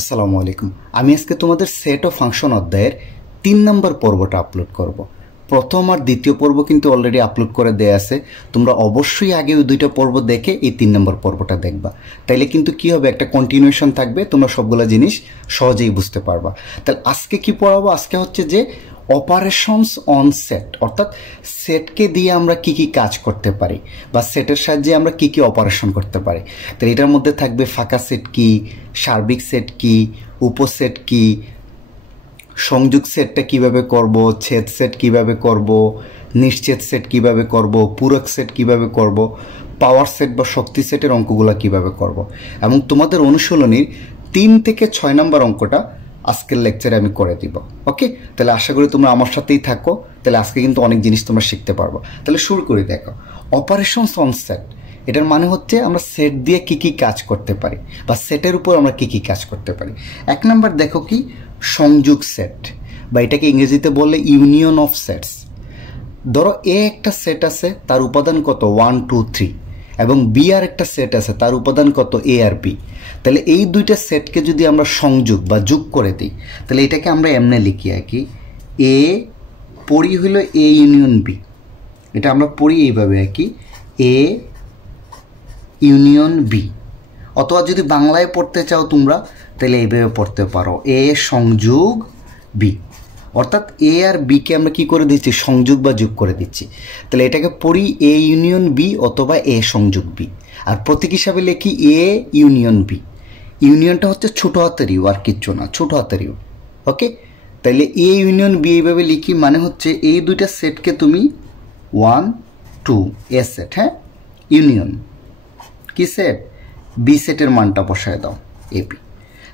আসসালামু আলাইকুম। আমি আজকে তোমাদের সেট ও ফাংশন অধ্যায়ের 3 নম্বর পর্বটা আপলোড করব। প্রথম আর দ্বিতীয় পর্ব কিন্তু অলরেডি আপলোড করে দেয়া আছে। তোমরা অবশ্যই আগে ওই দুইটা পর্ব দেখে এই 3 নম্বর পর্বটা দেখবা। তাইলে কিন্তু কি হবে, একটা কন্টিনিউশন থাকবে, তোমরা সবগুলো জিনিস সহজেই বুঝতে পারবা। তাহলে আজকে কি পড়াবো? আজকে হচ্ছে যে অপারেশনস অন সেট, অর্থাৎ সেটকে দিয়ে আমরা কি কি কাজ করতে পারি বা সেটের সাহায্যে আমরা কি কি অপারেশন করতে পারি। তো এটার মধ্যে থাকবে ফাঁকা সেট কি, সার্বিক সেট কি, উপসেট কি, সংযোগ সেটটা কিভাবে করব, ছেদ সেট কিভাবে করব, নিশ্ছেদ সেট কিভাবে করব, পূরক সেট কিভাবে করব, পাওয়ার সেট বা শক্তি সেটের অঙ্কগুলো কিভাবে করব। এবং তোমাদের অনুশীলনীর 3 থেকে 6 নম্বর অঙ্কটা আজকের লেকচারে আমি করে দিব। ওকে, তাহলে আশা করি তোমরা আমার সাথেই থাকো। তাহলে আজকে কিন্তু অনেক জিনিস তোমরা শিখতে পারবো। তাহলে শুরু করি। দেখো, অপারেশনস অন সেট, এটার মানে হচ্ছে আমরা সেট দিয়ে কি কি কাজ করতে পারি বা সেটের উপর আমরা কি কি কাজ করতে পারি। 1 নম্বর দেখো কি, সংযোগ সেট, বা এটাকে ইংরেজিতে বললে ইউনিয়ন অফ সেটস। ধরো এ একটা সেট আছে, তার উপাদান কত 1 2 3, এবং বি আর একটা সেট আছে, তার উপাদান কত এ আর বি। তাহলে এই দুইটা সেটকে যদি আমরা সংযোগ বা যোগ করে দিই, তাহলে এটাকে আমরা এমনি লিখি আর কি, এ পড়ি হইল এ ইউনিয়ন বি। এটা আমরা পড়ি এইভাবে আর কি, এ ইউনিয়ন বি। অথবা যদি বাংলায় পড়তে চাও তোমরা, তাহলে এইভাবে পড়তে পারো, এ সংযোগ বি। অর্থাৎ এ আর বিকে আমরা কি করে দিচ্ছি, সংযোগ বা যোগ করে দিচ্ছি। তাহলে এটাকে পড়ি এ ইউনিয়ন বি অথবা এ সংযোগ বি। আর প্রতীক হিসাবে লিখি এ ইউনিয়ন বি। ইউনিয়নটা হচ্ছে ছোট হাতের ইউ, আর কিচ্ছু না, ছোট হাতের ইউ। ওকে, তাহলে এ ইউনিয়ন বি এইভাবে লিখি, মানে হচ্ছে এই দুইটা সেটকে তুমি 1 2 এ সেট, হ্যাঁ, ইউনিয়ন কি সেট, বি সেটের মানটা বসায় দাও এ বি।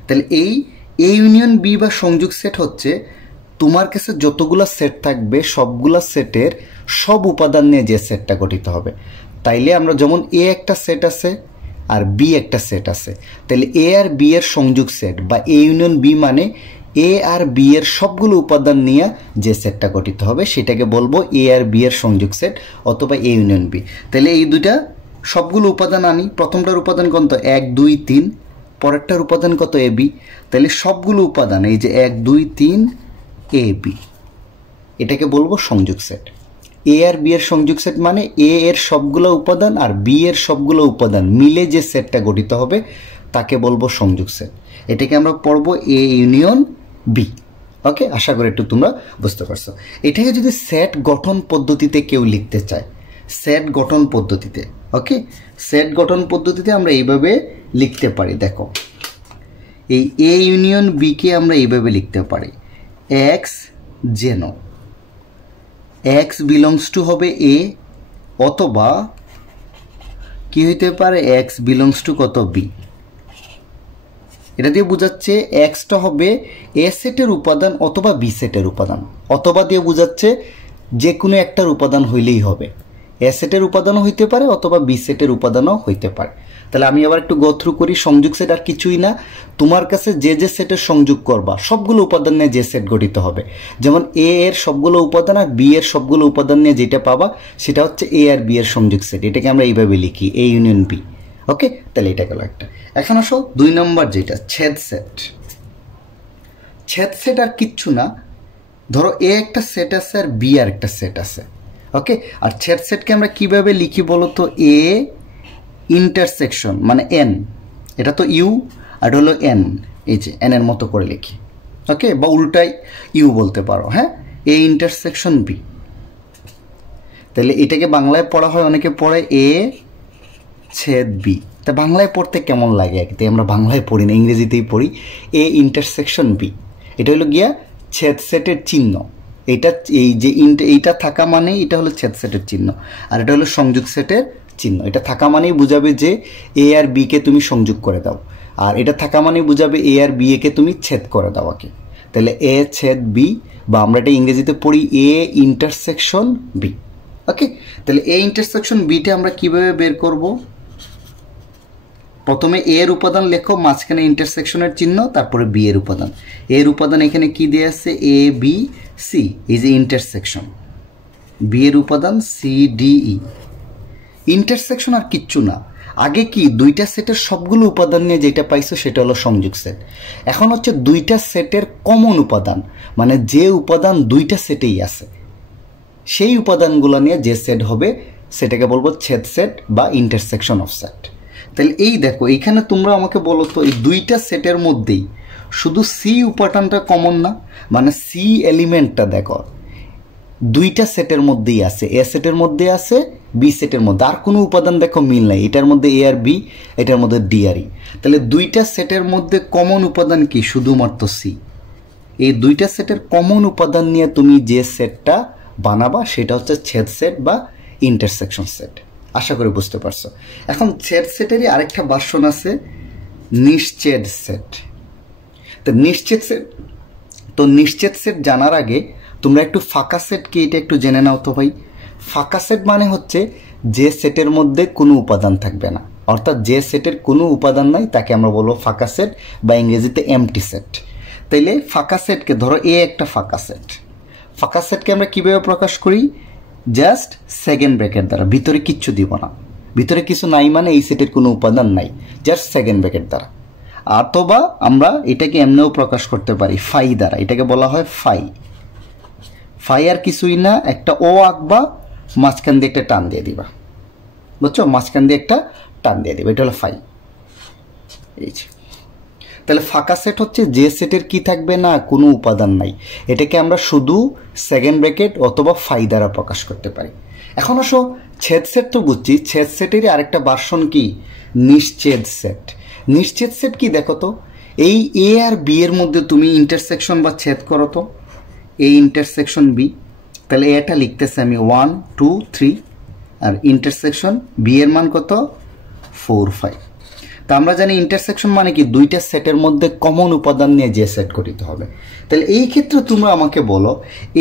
তাহলে এই এ ইউনিয়ন বি বা সংযোগ সেট হচ্ছে তোমার কাছে যতগুলা সেট থাকবে সবগুলা সেটের সব উপাদান নিয়ে যে সেটটা গঠিত হবে। তাইলে আমরা যেমন এ একটা সেট আছে আর বি একটা সেট আছে, তাহলে এ আর বি এর সংযোগ সেট বা এ ইউনিয়ন বি মানে এ আর বি এর সবগুলো উপাদান নিয়ে যে সেটটা গঠিত হবে সেটাকে বলবো এ আর বি এর সংযোগ সেট অথবা এ ইউনিয়ন বি। তাহলে এই দুইটা সবগুলো উপাদান আনি, প্রথমটার উপাদান কত 1 2 3, পরেরটার উপাদান কত এ বি। তাহলে সবগুলো উপাদান এই যে 1 2 3 এ বি, এটাকে বলবো সংযোগ সেট। এ আর বি এর সংযোগ সেট মানে এ এর সবগুলো উপাদান আর বি এর সবগুলো উপাদান মিলে যে সেটটা গঠিত হবে তাকে বলবো সংযোগ সেট। এটাকে আমরা পড়বো এ ইউনিয়ন বি। ওকে, আশা করি একটু তোমরা বুঝতে পারছো। এটাকে যদি সেট গঠন পদ্ধতিতে কেউ লিখতে চায়, সেট গঠন পদ্ধতিতে, ওকে, সেট গঠন পদ্ধতিতে আমরা এইভাবে লিখতে পারি। দেখো, এই এ ইউনিয়ন বি কে আমরা এইভাবে লিখতে পারি, এক্স যেন এক্স বিলংস টু হবে এ, অথবা কি হইতে পারে এক্স বিলংস টু কত বি। এটা দিয়ে বোঝাচ্ছে এক্সটা হবে এ সেটের উপাদান অথবা বি সেটের উপাদান, অথবা দিয়ে বোঝাচ্ছে যে কোনো একটার উপাদান হইলেই হবে। এ সেটের উপাদানও হইতে পারে অথবা বি সেটের উপাদানও হইতে পারে। তাহলে আমি আবার একটু গো থ্রু করি। সংযোগ সেট আর কিছুই না, তোমার কাছে যে যে সেটের সংযোগ করবা সবগুলো উপাদান নিয়ে যে সেট গঠিত হবে। যেমন এ এর সবগুলো উপাদান আর বি এর সবগুলো উপাদান নিয়ে যেটা পাবা সেটা হচ্ছে এ আর বি এর সংযোগ সেট। এটাকে আমরা এইভাবে লিখি, এ ইউনিয়ন বি। ওকে, তাহলে এটা গেল একটা। এখন আসো 2 নম্বর যেটা ছেদ সেট। ছেদ সেট আর কিচ্ছু না, ধরো এ একটা সেট আছে আর বি আর একটা সেট আছে। ওকে, আর ছেদ সেটকে আমরা কিভাবে লিখি বলো তো, এ ইন্টারসেকশন মানে এন, এটা তো ইউ আর হলো এন, এই যে এন এর মতো করে লিখি। ওকে, বা উল্টাই ইউ বলতে পারো, হ্যাঁ, এ ইন্টারসেকশন বি। তাহলে এটাকে বাংলায় পড়া হয়, অনেকে পড়ে এ ছেদ বি। তা বাংলায় পড়তে কেমন লাগে আর কি, আমরা বাংলায় পড়ি না, ইংরেজিতেই পড়ি, এ ইন্টারসেকশন বি। এটা হলো গিয়া ছেদ সেটের চিহ্ন। এটা এই যে এইটা থাকা মানে এটা হলো ছেদ সেটের চিহ্ন, আর এটা হলো সংযোগ সেটের চিহ্ন। এটা থাকা মানেই বুঝাবে যে এ আর বি কে তুমি সংযোগ করে দাও, আর এটা থাকা মানেই বুঝাবে এ আর বি কে তুমি ছেদ করে দাও আগে। তাহলে এ ছেদ বি, বা আমরা এটা ইংরেজিতে পড়ি এ ইন্টারসেকশন বি। ওকে, তাহলে এ ইন্টারসেকশন বিটা আমরা কিভাবে বের করব? প্রথমে এ এর উপাদান লেখো, মাঝখানে ইন্টারসেকশনের চিহ্ন, তারপরে বি এর উপাদান। এর উপাদান এখানে কি দেয়া আছে, এ বি সি, এই যে ইন্টারসেকশন। বি এর উপাদান সি ডি ই। ইন্টারসেকশন আর কিচ্ছু না, আগে কি দুইটা সেটের সবগুলো উপাদান নিয়ে যেটা পাইছো সেটা হলো সংযোগ সেট। এখন হচ্ছে দুইটা সেটের কমন উপাদান, মানে যে উপাদান দুইটা সেটেই আছে সেই উপাদানগুলো নিয়ে যে সেট হবে সেটাকে বলবো ছেদ সেট বা ইন্টারসেকশন অফ সেট। তাহলে এই দেখো এইখানে তোমরা আমাকে বলো তো এই দুইটা সেটের মধ্যেই শুধু সি উপাদানটা কমন না, মানে সি এলিমেন্টটা দেখো দুইটা সেটের মধ্যেই আছে, এ সেটের মধ্যে আছে, বি সেটের মধ্যে, আর কোনো উপাদান দেখো মিল নাই, এটার মধ্যে এ আর বি, এটার মধ্যে ডি আর ই। তাহলে দুইটা সেটের মধ্যে কমন উপাদান কি? শুধুমাত্র সি। এই দুইটা সেটের কমন উপাদান নিয়ে তুমি যে সেটটা বানাবা সেটা হচ্ছে ছেদ সেট বা ইন্টারসেকশন সেট। আশা করি বুঝতে পারছো। এখন ছেদ সেটেরই আরেকটা ভার্সন আছে, নিশ্ছেদ সেট। তো নিশ্ছেদ সেট জানার আগে তোমরা একটু ফাঁকা সেট কি এটা একটু জেনে নাও তো ভাই। ফাঁকা সেট মানে হচ্ছে যে সেটের মধ্যে কোনো উপাদান থাকবে না, অর্থাৎ যে সেটের কোনো উপাদান নাই তাকে আমরা বলবো ফাঁকা সেট বা ইংরেজিতে এমটি সেট। তাইলে ফাঁকা সেটকে ধরো এ একটা ফাঁকা সেট। ফাঁকা সেটকে আমরা কীভাবে প্রকাশ করি? জাস্ট সেকেন্ড ব্র্যাকেট দ্বারা, ভিতরে কিচ্ছু দিব না। ভিতরে কিছু নাই মানে এই সেটের কোনো উপাদান নাই, জাস্ট সেকেন্ড ব্র্যাকেট দ্বারা। অথবা আমরা এটাকে এমনিও প্রকাশ করতে পারি ফাই দ্বারা, এটাকে বলা হয় ফাই। ফাই আর কিছুই না, একটা ও আঁকবা, মাঝখান দিয়ে একটা টান দিয়ে দিবা, বুঝছো? মাঝখান দিয়ে একটা টান দিয়ে দিবা, এটা হলো ফাই। এই যে তাহলে ফাঁকা সেট হচ্ছে যে সেটের কি থাকবে না, কোনো উপাদান নাই, এটাকে আমরা শুধু সেকেন্ড ব্র্যাকেট অথবা ফাই দ্বারা প্রকাশ করতে পারি। এখন আসো ছেদ সেট তো বুঝছি, ছেদ সেটেরই আরেকটা ভার্সন কি? নিশ্ছেদ সেট। নিশ্ছেদ সেট কি দেখো তো, এই এ আর বি এর মধ্যে তুমি ইন্টারসেকশন বা ছেদ করো তো, এ ইন্টারসেকশন বি। তাহলে এটা লিখতেছে আমি 1 2 3, আর ইন্টারসেকশন বি এর মান কত? 4 5। তা আমরা জানি ইন্টারসেকশন মানে কি? দুইটা সেটের মধ্যে কমন উপাদান নিয়ে যে সেট গঠিত হবে। তাহলে এই ক্ষেত্রে তোমরা আমাকে বলো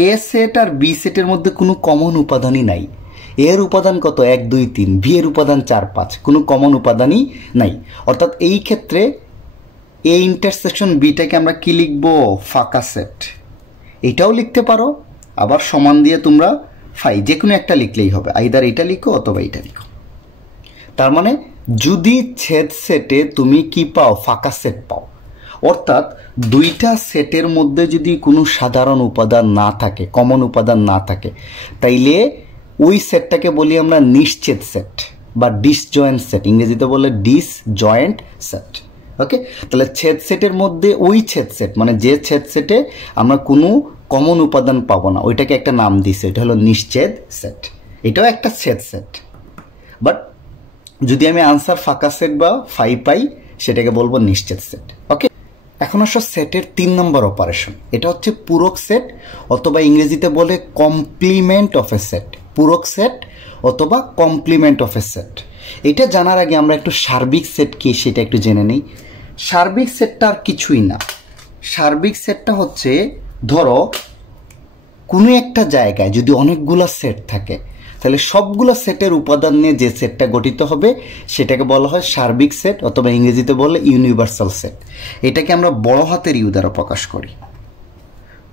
এ সেট আর বি সেটের মধ্যে কোনো কমন উপাদানই নাই। এর উপাদান কত? 1 2 3, বি এর উপাদান 4 5, কোনো কমন উপাদানই নাই। অর্থাৎ এই ক্ষেত্রে এ ইন্টারসেকশন বিটাকে আমরা কি লিখবো? ফাঁকা সেট। এটাও লিখতে পারো, আবার সমান দিয়ে তোমরা ফাই যে কোনো একটা লিখলেই হবে, আইদার এটা লিখো অথবা এটা লিখো। তার মানে যদি ছেদ সেটে তুমি কি পাও? ফাঁকা সেট পাও। অর্থাৎ দুইটা সেটের মধ্যে যদি কোনো সাধারণ উপাদান না থাকে, কমন উপাদান না থাকে, তাইলে ওই সেটটাকে বলি আমরা নিশ্ছেদ সেট বা ডিসজয়েন্ট সেট, ইংরেজিতে বলে ডিসজয়েন্ট সেট। ওকে, তাহলে ছেদ সেটের মধ্যে ওই ছেদ সেট মানে যে ছেদ সেটে আমরা কোনো কমন উপাদান পাবো না, ওইটাকে একটা নাম দিছে, এটা হলো নিশ্ছেদ সেট। এটাও একটা ছেদ সেট, বাট যদি আমি আনসার ফাঁকা সেট বা ফাই পাই সেটাকে বলবো নিশ্ছেদ সেট। ওকে, এখন আসো সেটের 3 নম্বর অপারেশন, এটা হচ্ছে পূরক সেট অথবা ইংরেজিতে বলে কমপ্লিমেন্ট অফ এ সেট। পূরক সেট অথবা কমপ্লিমেন্ট অফ এ সেট। এটা জানার আগে আমরা একটু সার্বিক সেট কি সেটা একটু জেনে নিই। সার্বিক সেটটা আর কিছুই না, সার্বিক সেটটা হচ্ছে ধরো কোনো একটা জায়গায় যদি অনেকগুলো সেট থাকে, তাহলে সবগুলো সেটের উপাদান নিয়ে যে সেটটা গঠিত হবে সেটাকে বলা হয় সার্বিক সেট অথবা ইংরেজিতে বলে ইউনিভার্সাল সেট। এটাকে আমরা বড় হাতের ইউ দ্বারা প্রকাশ করি,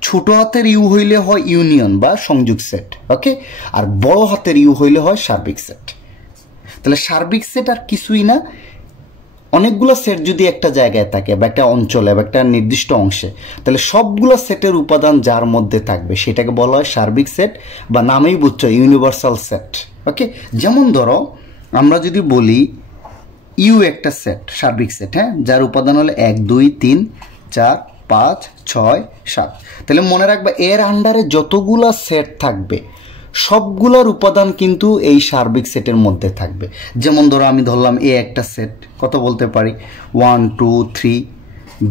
ছোট হাতের ইউ হইলে হয় ইউনিয়ন বা সংযোগ সেট। ওকে, আর বড় হাতের ইউ হইলে হয় সার্বিক সেট। তাহলে সার্বিক সেট আর কিছুই না, অনেকগুলো সেট যদি একটা জায়গায় থাকে বা একটা অঞ্চলে বা একটা নির্দিষ্ট অংশে, তাহলে সবগুলো সেটের উপাদান যার মধ্যে থাকবে সেটাকে বলা হয় সার্বিক সেট বা নামেই বুঝছো ইউনিভার্সাল সেট। ওকে, যেমন ধরো আমরা যদি বলি ইউ একটা সেট, সার্বিক সেট, হ্যাঁ, যার উপাদান হলো 1 2 3 4 5 6 7। তাহলে মনে রাখবে এর আন্ডারে যতগুলা সেট থাকবে সবগুলোর উপাদান কিন্তু এই সার্বিক সেটের মধ্যে থাকবে। যেমন ধরো আমি ধরলাম এ একটা সেট, কত বলতে পারি 1 2 3,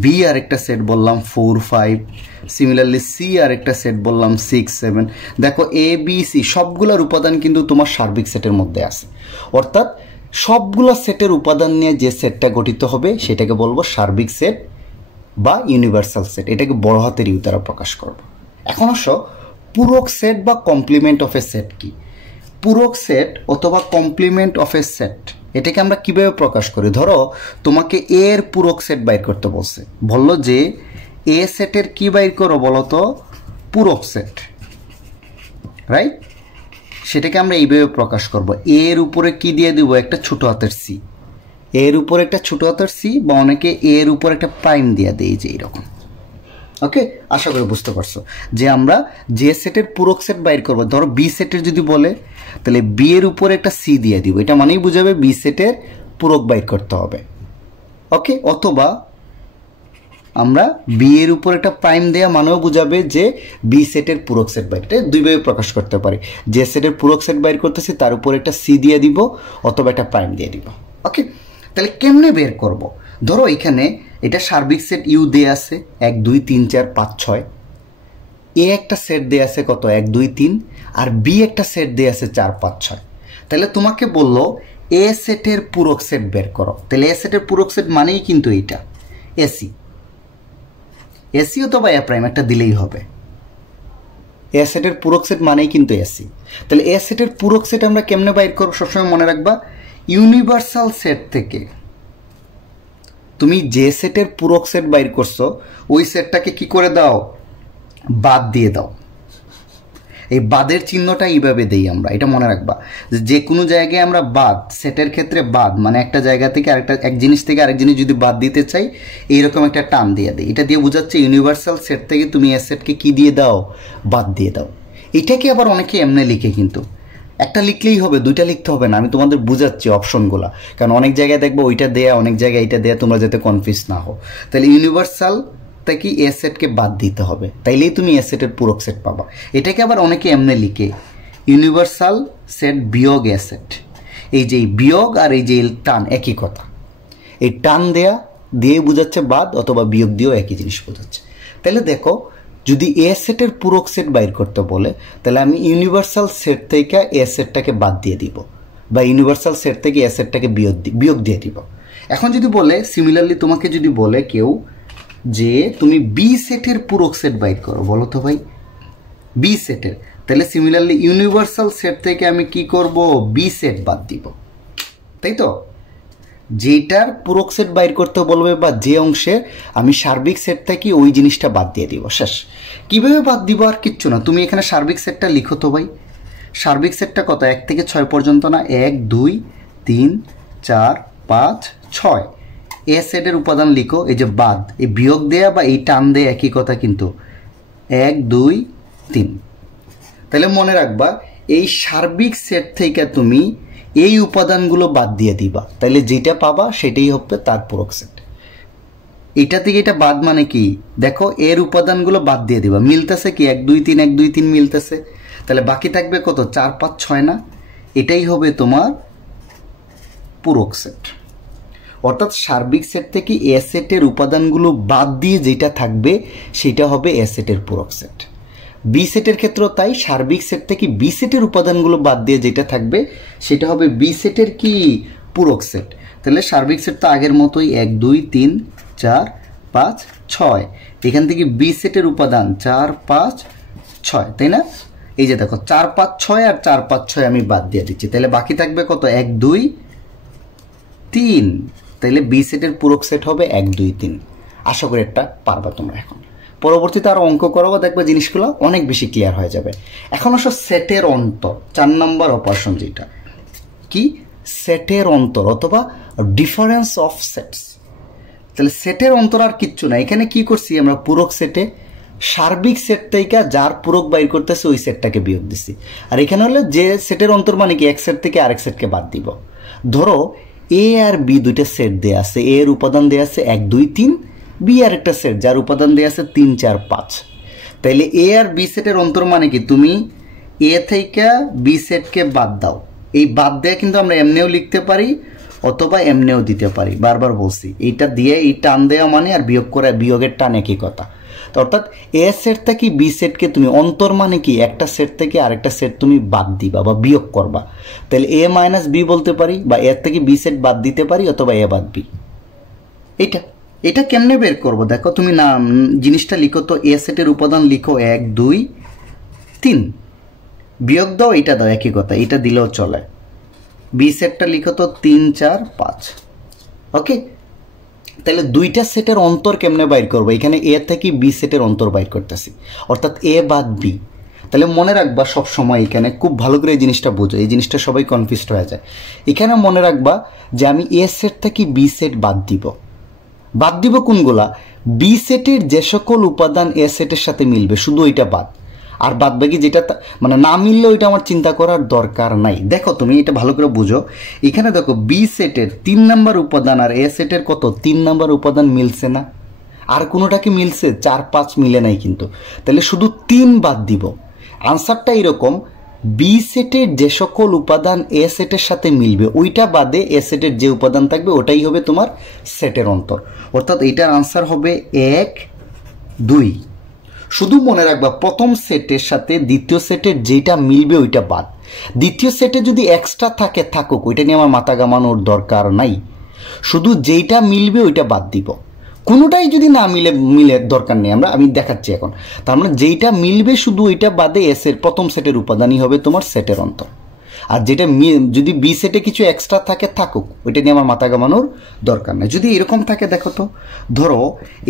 বি আর একটা সেট বললাম 4 5, সিমিলারলি সি আর একটা সেট বললাম 6 7। দেখো এ বি সি সবগুলোর উপাদান কিন্তু তোমার সার্বিক সেটের মধ্যে আছে। অর্থাৎ সবগুলো সেটের উপাদান নিয়ে যে সেটটা গঠিত হবে সেটাকে বলবো সার্বিক সেট বা ইউনিভার্সাল সেট। এটাকে বড় হাতের ইউ দ্বারা প্রকাশ করব। এখন আসো পূরক সেট বা কমপ্লিমেন্ট অফ এ সেট কি? পূরক সেট অথবা কমপ্লিমেন্ট অফ এ সেট এটাকে আমরা কিভাবে প্রকাশ করি? ধরো তোমাকে এ এর পূরক সেট বাইর করতে বলছে, বললো যে এ সেটের কি বাইর করো বলো তো? পূরক সেট, রাইট? সেটাকে আমরা এইভাবে প্রকাশ করব, এর উপরে কি দিয়ে দিব? একটা ছোট হাতের সি। এর উপর একটা ছোট হাতের সি বা অনেকে এর উপর একটা প্রাইম দিয়ে দেয়, যে এইরকম। ওকে, আশা করি বুঝতে পারছো যে আমরা যে সেটের পূরক সেট বাইর করবো, ধরো বি সেটের যদি বলে তাহলে বি এর উপরে একটা সি দিয়ে দিব, এটা মানেই বুঝাবে বি সেটের পূরক বাইর করতে হবে। ওকে, অথবা আমরা বি এর উপর একটা প্রাইম দেয়া মানেও বুঝাবে যে বি সেটের পূরক সেট বাইর, এটা দুইভাবে প্রকাশ করতে পারি। যে সেটের পূরক সেট বাইর করতেছি তার উপর একটা সি দিয়ে দিব অথবা একটা প্রাইম দিয়ে দিব। ওকে, তাহলে কেমনে বের করব? ধরো এখানে এটা সার্বিক সেট ইউ দিয়ে আছে 1 2 3 4 5 6, এ একটা সেট দিয়ে আছে কত 1 2 3, আর বি একটা সেট দিয়ে আছে 4 5 6। তাহলে তোমাকে বললো এ সেটের পূরক সেট বের করো। তাহলে এ সেটের পূরক সেট মানেই কিন্তু এইটা এসি, এসি অথবা এ প্রাইম একটা দিলেই হবে। এ সেটের পূরক সেট মানেই কিন্তু এসি। তাহলে এ সেটের পূরক সেট আমরা কেমনে বাইর করব? সবসময় মনে রাখবা ইউনিভার্সাল সেট থেকে তুমি যে সেটের পূরক সেট বাইর করছো ওই সেটটাকে কি করে দাও? বাদ দিয়ে দাও। এই বাদের চিহ্নটা এইভাবে দেই আমরা, এটা মনে রাখবা যে কোনো জায়গায় আমরা বাদ, সেটের ক্ষেত্রে বাদ মানে একটা জায়গা থেকে আরেকটা, এক জিনিস থেকে আরেক জিনিস যদি বাদ দিতে চাই এইরকম একটা টান দিয়ে দিই। এটা দিয়ে বোঝাচ্ছে ইউনিভার্সাল সেট থেকে তুমি এ সেটকে কি দিয়ে দাও? বাদ দিয়ে দাও। এটাকে আবার অনেকে এমনি লিখে, কিন্তু একটা লিখলেই হবে, দুইটা লিখতে হবে না। আমি তোমাদের বুঝাচ্ছি অপশনগুলো, কারণ অনেক জায়গায় দেখবো ওইটা দেয়া, অনেক জায়গায় এটা দেয়া, তোমরা যাতে কনফিউজ না হও। তাহলে ইউনিভার্সাল থেকে এ সেটকে বাদ দিতে হবে, তাইলেই তুমি এ সেটের পূরক সেট পাবা। এটাকে আবার অনেকে এমনি লিখে ইউনিভার্সাল সেট বিয়োগ এ সেট। এই যে বিয়োগ আর এই যে টান একই কথা, এই টান দেয়া দিয়ে বোঝাচ্ছে বাদ, অথবা বিয়োগ দিয়েও একই জিনিস বোঝাচ্ছে। তাহলে দেখো যদি এ সেটের পূরক সেট বাইর করতে বলে তাহলে আমি ইউনিভার্সাল সেট থেকে এ সেটটাকে বাদ দিয়ে দিব, বা ইউনিভার্সাল সেট থেকে এ সেটটাকে বিয়োগ দিয়ে দিব। এখন যদি বলে সিমিলারলি তোমাকে যদি বলে কেউ যে তুমি বি সেটের পূরক সেট বাইর করো, বলো তো ভাই বি সেটের, তাহলে সিমিলারলি ইউনিভার্সাল সেট থেকে আমি কি করব? বি সেট বাদ দিব, তাই তো? যেটার পূরক সেট বাইর করতে বলবে বা যে অংশে আমি সার্বিক সেট থেকে ওই জিনিসটা বাদ দিয়ে দিব, শেষ। কিভাবে বাদ দিব? আর কিচ্ছু না, তুমি এখানে সার্বিক সেটটা লিখো তো ভাই। সার্বিক সেটটা কত? 1 থেকে 6 পর্যন্ত না? 1 2 3 4 5 6। এ সেটের উপাদান লিখো, এই যে বাদ, এই বিয়োগ দেয়া বা এই টান দেয়া একই কথা কিন্তু, 1 2 3। তাহলে মনে রাখবা এই সার্বিক সেট থেকে তুমি এই উপাদানগুলো বাদ দিয়ে দিবা, তাহলে যেটা পাবা সেটাই হবে তার পূরক সেট। এটা থেকে এটা বাদ মানে কি? দেখো এর উপাদানগুলো বাদ দিয়ে দিবা, মিলতেছে কি 1 2 3 1 2 3 মিলতেছে, তাহলে বাকি থাকবে কত? 4 5 6 না? এটাই হবে তোমার পূরক সেট। অর্থাৎ সার্বিক সেট থেকে এ সেটের উপাদানগুলো বাদ দিয়ে যেটা থাকবে সেটা হবে এ সেটের পূরক সেট। বি সেটের ক্ষেত্রেও তাই, সার্বিক সেট থেকে বি সেটের উপাদানগুলো বাদ দিয়ে যেটা থাকবে সেটা হবে বি সেটের কি? পূরক সেট। তাহলে সার্বিক সেট তো আগের মতোই 1 2 3 4 5 6, এখান থেকে বি সেটের উপাদান 4 5 6, তাই না? এই যে দেখো 4 5 6 আর 4 5 6 আমি বাদ দিয়ে দিচ্ছি, তাহলে বাকি থাকবে কত? 1 2 3। তাহলে বি সেটের পূরক সেট হবে 1 2 3। আশা করি এটা পারবা তোমরা। এখন পরবর্তীতে আরো অঙ্ক করাবো, দেখবে জিনিসগুলো অনেক বেশি ক্লিয়ার হয়ে যাবে। এখন আসো সেটের অন্তর, 4 নম্বর অপারেশন, যেটা কি? সেটের অন্তর অথবা ডিফারেন্স অফ সেটস। তাহলে সেটের অন্তর আর কিচ্ছু না, এখানে কি করছি আমরা? পূরক সেটে সার্বিক সেট থেকে যার পূরক বাইর করতেছে ওই সেটটাকে বিয়োগ দিচ্ছি। আর এখানে হলো যে সেটের অন্তর মানে কি? এক সেট থেকে আরেক সেটকে বাদ দিব। ধরো এ আর বি দুইটা সেট দেয়া আছে, এ এর উপাদান দেয়া আছে 1 2 3, বি আর একটা সেট যার উপাদান দেয়া আছে 3 4 5। তাইলে এ আর বি সেটের অন্তর মানে কি? তুমি এ থেকে বি সেটকে বাদ দাও। এই বাদ দেয়া কিন্তু আমরা এমনিও লিখতে পারি অথবা এমনিও দিতে পারি, বারবার বলছি এইটা দিয়ে এই টান দেওয়া মানে আর বিয়োগ করে বিয়োগের টান একই কথা। অর্থাৎ এ সেট থেকে বি সেটকে তুমি অন্তর মানে কি? একটা সেট থেকে আরেকটা সেট তুমি বাদ দিবা বা বিয়োগ করবা, তাহলে এ মাইনাস বি বলতে পারি, বা এর থেকে বি সেট বাদ দিতে পারি অথবা এ বাদ বি। এটা কেমনে বের করবো? দেখো তুমি না জিনিসটা লিখো তো, এ সেটের উপাদান লিখো 1 2 3, বিয়োগ দাও এটা দাও একই কথা, এটা দিলেও চলে। বি সেটটা লিখো তো 3 4 5। ওকে, তাহলে দুইটা সেটের অন্তর কেমনে বাইর করবো? এখানে এ থেকে বি সেটের অন্তর বাইর করতেছি, অর্থাৎ এ বাদ বি। তাহলে মনে রাখবা সব সময় এখানে খুব ভালো করে এই জিনিসটা বোঝো, এই জিনিসটা সবাই কনফিউজড হয়ে যায়। এখানে মনে রাখবা যে আমি এ সেট থেকে বি সেট বাদ দিব কোনগুলা? বি সেটের যে সকল উপাদান এ সেটের সাথে মিলবে শুধু ওইটা বাদ, আর বাদ বাকি যেটা মানে না মিললে ওইটা আমার চিন্তা করার দরকার নাই। দেখো তুমি এটা ভালো করে বুঝো, এখানে দেখো বি সেটের 3 নাম্বার উপাদান আর এ সেটের কত 3 নাম্বার উপাদান মিলছে না, আর কোনোটা কি মিলছে? 4, 5 মিলে নাই কিন্তু, তাহলে শুধু 3 বাদ দিব। আনসারটা এরকম, বি সেটের যে সকল উপাদান এ সেটের সাথে মিলবে ওইটা বাদে এ সেটের যে উপাদান থাকবে ওটাই হবে তোমার সেটের অন্তর। অর্থাৎ এইটার আনসার হবে 1, 2। শুধু মনে রাখবা প্রথম সেটের সাথে দ্বিতীয় সেটের যেটা মিলবে ওইটা বাদ। দ্বিতীয় সেটে যদি এক্সট্রা থাকে থাকুক, ওইটা নিয়ে আমার মাথা ঘামানোর দরকার নাই, শুধু যেইটা মিলবে ওইটা বাদ দিব। কোনোটাই যদি না মিলে দরকার নেই, আমি দেখাচ্ছি এখন। তার মানে যেইটা মিলবে শুধু ওইটা বাদে এসের প্রথম সেটের উপাদানই হবে তোমার সেটের অন্তর। আর যেটা যদি বি সেটে কিছু এক্সট্রা থাকে থাকুক, ওইটা নিয়ে আমার মাথা ঘামানোর দরকার নেই। যদি এরকম থাকে দেখো তো, ধরো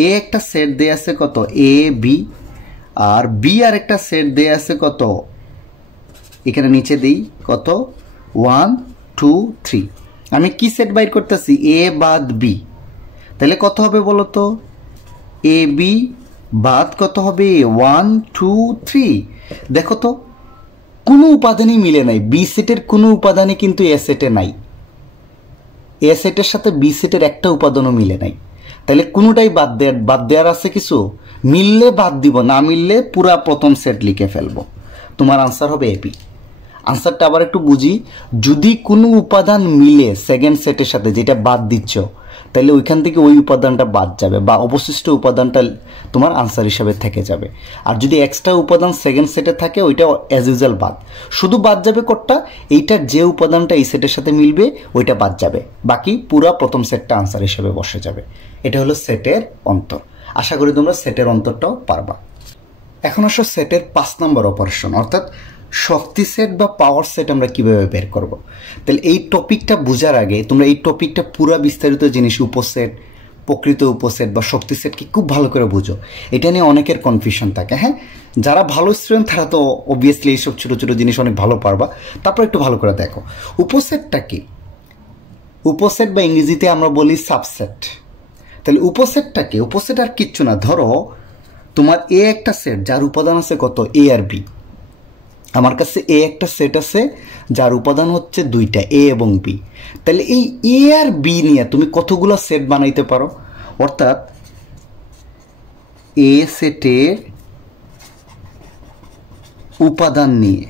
এ একটা সেট দেয়া আছে কত এ বি, আর বি আর একটা সেট দেয়া আছে কত এখানে নিচে দেই কত 1, 2, 3। আমি কি সেট বাইর করতেছি? এ বাদ বি, তাহলে কত হবে বলো তো? এ বি বাদ কত হবে? 1, 2, 3। দেখো তো কোনো উপাদানই মিলে নাই, বি সেটের কোনো উপাদানই কিন্তু এ সেটে নাই, এ সেটের সাথে বি সেটের একটা উপাদানও মিলে নাই, তাহলে কোনোটাই বাদ দেওয়ার আছে কিছু? মিললে বাদ দিব, না মিললে পুরা প্রথম সেট লিখে ফেলবো। তোমার আনসার হবে এবি। আনসারটা আবার একটু বুঝি, যদি কোনো উপাদান মিলে সেকেন্ড সেটের সাথে যেটা বাদ দিচ্ছ, তাহলে ওইখান থেকে ওই উপাদানটা বাদ যাবে বা অবশিষ্ট উপাদানটা তোমার আনসার হিসাবে থেকে যাবে। আর যদি এক্সট্রা উপাদান সেকেন্ড সেটে থাকে ওইটা অ্যাজ ইউজুয়াল বাদ, শুধু বাদ যাবে কোনটা? এইটার যে উপাদানটা এই সেটের সাথে মিলবে ওইটা বাদ যাবে, বাকি পুরা প্রথম সেটটা আনসার হিসেবে বসে যাবে। এটা হলো সেটের অন্তর। আশা করি তোমরা সেটের অন্তরটাও পারবা। এখন আসো সেটের 5 নম্বর অপারেশন, অর্থাৎ শক্তি সেট বা পাওয়ার সেট আমরা কিভাবে বের করব। তাহলে এই টপিকটা বোঝার আগে তোমরা এই টপিকটা পুরা বিস্তারিত জিনিস, উপসেট, প্রকৃত উপসেট বা শক্তি সেটকে খুব ভালো করে বুঝো। এটা নিয়ে অনেকের কনফিউশন থাকে। হ্যাঁ, যারা ভালো স্টুডেন্ট তারা তো অবভিয়াসলি এইসব ছোটো ছোটো জিনিস অনেক ভালো পারবা। তারপর একটু ভালো করে দেখো উপসেটটা কি। উপসেট বা ইংরেজিতে আমরা বলি সাবসেট। তাহলে উপসেটটা কি? উপসেট আর কিচ্ছু না, ধরো তোমার এ একটা সেট যার উপাদান আছে কত এ আর বি। আমার কাছে এ একটা সেট আছে যার উপাদান হচ্ছে 2টা, এ এবং বি। তাহলে এই এ আর বি নিয়ে তুমি কতগুলো সেট বানাইতে পারো? অর্থাৎ এ সেটের উপাদান নিয়ে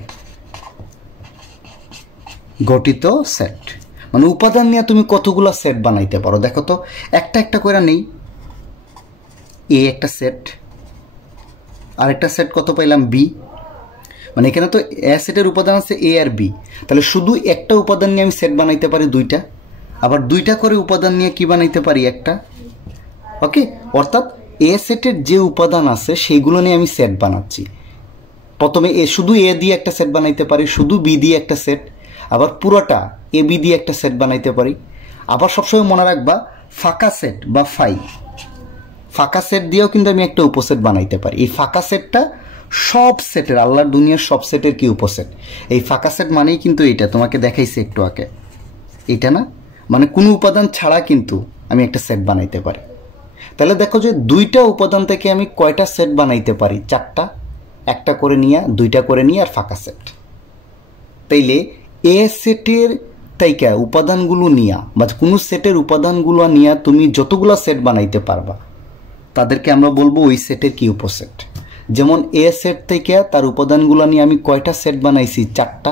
গঠিত সেট, মানে উপাদান নিয়ে তুমি কতগুলো সেট বানাইতে পারো দেখো তো। একটা একটা করে নেই, এ একটা সেট, আরেকটা সেট কত পাইলাম বি, মানে এখানে তো এ সেটের উপাদান আছে এ আর বি, তাহলে শুধু একটা উপাদান নিয়ে আমি সেট বানাইতে পারি 2টা, আবার 2টা করে উপাদান নিয়ে কি বানাইতে পারি? একটা। ওকে, অর্থাৎ এ সেটের যে উপাদান আছে সেইগুলো নিয়ে আমি সেট বানাচ্ছি। প্রথমে শুধু এ দিয়ে একটা সেট বানাইতে পারি, শুধু বি দিয়ে একটা সেট, আবার পুরোটা এ বি দিয়ে একটা সেট বানাইতে পারি। আবার সবসময় মনে রাখবা ফাঁকা সেট বা ফাঁকা সেট দিয়েও কিন্তু আমি একটা উপসেট বানাইতে পারি। এই ফাঁকা সেটটা সব সেটের, আল্লাহর দুনিয়ার সব সেটের কি উপসেট। এই ফাঁকা সেট মানেই কিন্তু এইটা তোমাকে দেখাইছে একটু আগে, এইটা না, মানে কোনো উপাদান ছাড়া কিন্তু আমি একটা সেট বানাইতে পারি। তাহলে দেখো যে 2টা উপাদান থেকে আমি কয়টা সেট বানাইতে পারি? 4টা, একটা করে নিয়ে 2টা করে নিয়ে আর ফাঁকা সেট। তাইলে এ সেটের তাইকা উপাদানগুলো নিয়া বা কোনো সেটের উপাদানগুলো নিয়ে তুমি যতগুলো সেট বানাইতে পারবা তাদেরকে আমরা বলবো ওই সেটের কি উপসেট। যেমন এ সেট থেকে তার উপাদানগুলো নিয়ে আমি কয়টা সেট বানাইছি? 4টা,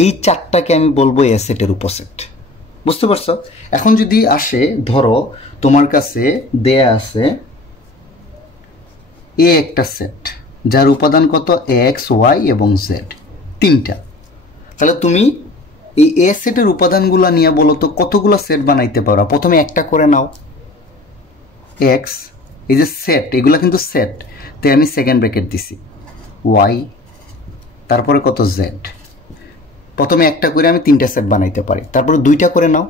এই 4টাকে আমি বলবো এ সেটের উপসেট। বুঝতে পারছো? এখন যদি আসে ধরো তোমার কাছে দেয়া আছে এ একটা সেট যার উপাদান কত এক্স, ওয়াই এবং জেড, 3টা। তাহলে তুমি এই এ সেটের উপাদানগুলো নিয়ে বলো তো কতগুলো সেট বানাইতে পারো? প্রথমে একটা করে নাও, এক্স, এই যে সেট, এগুলো কিন্তু সেট, তাই আমি সেকেন্ড ব্র্যাকেট দিছি, ওয়াই, তারপরে কত জেড। প্রথমে একটা করে আমি 3টা সেট বানাইতে পারি, তারপরে 2টা করে নাও,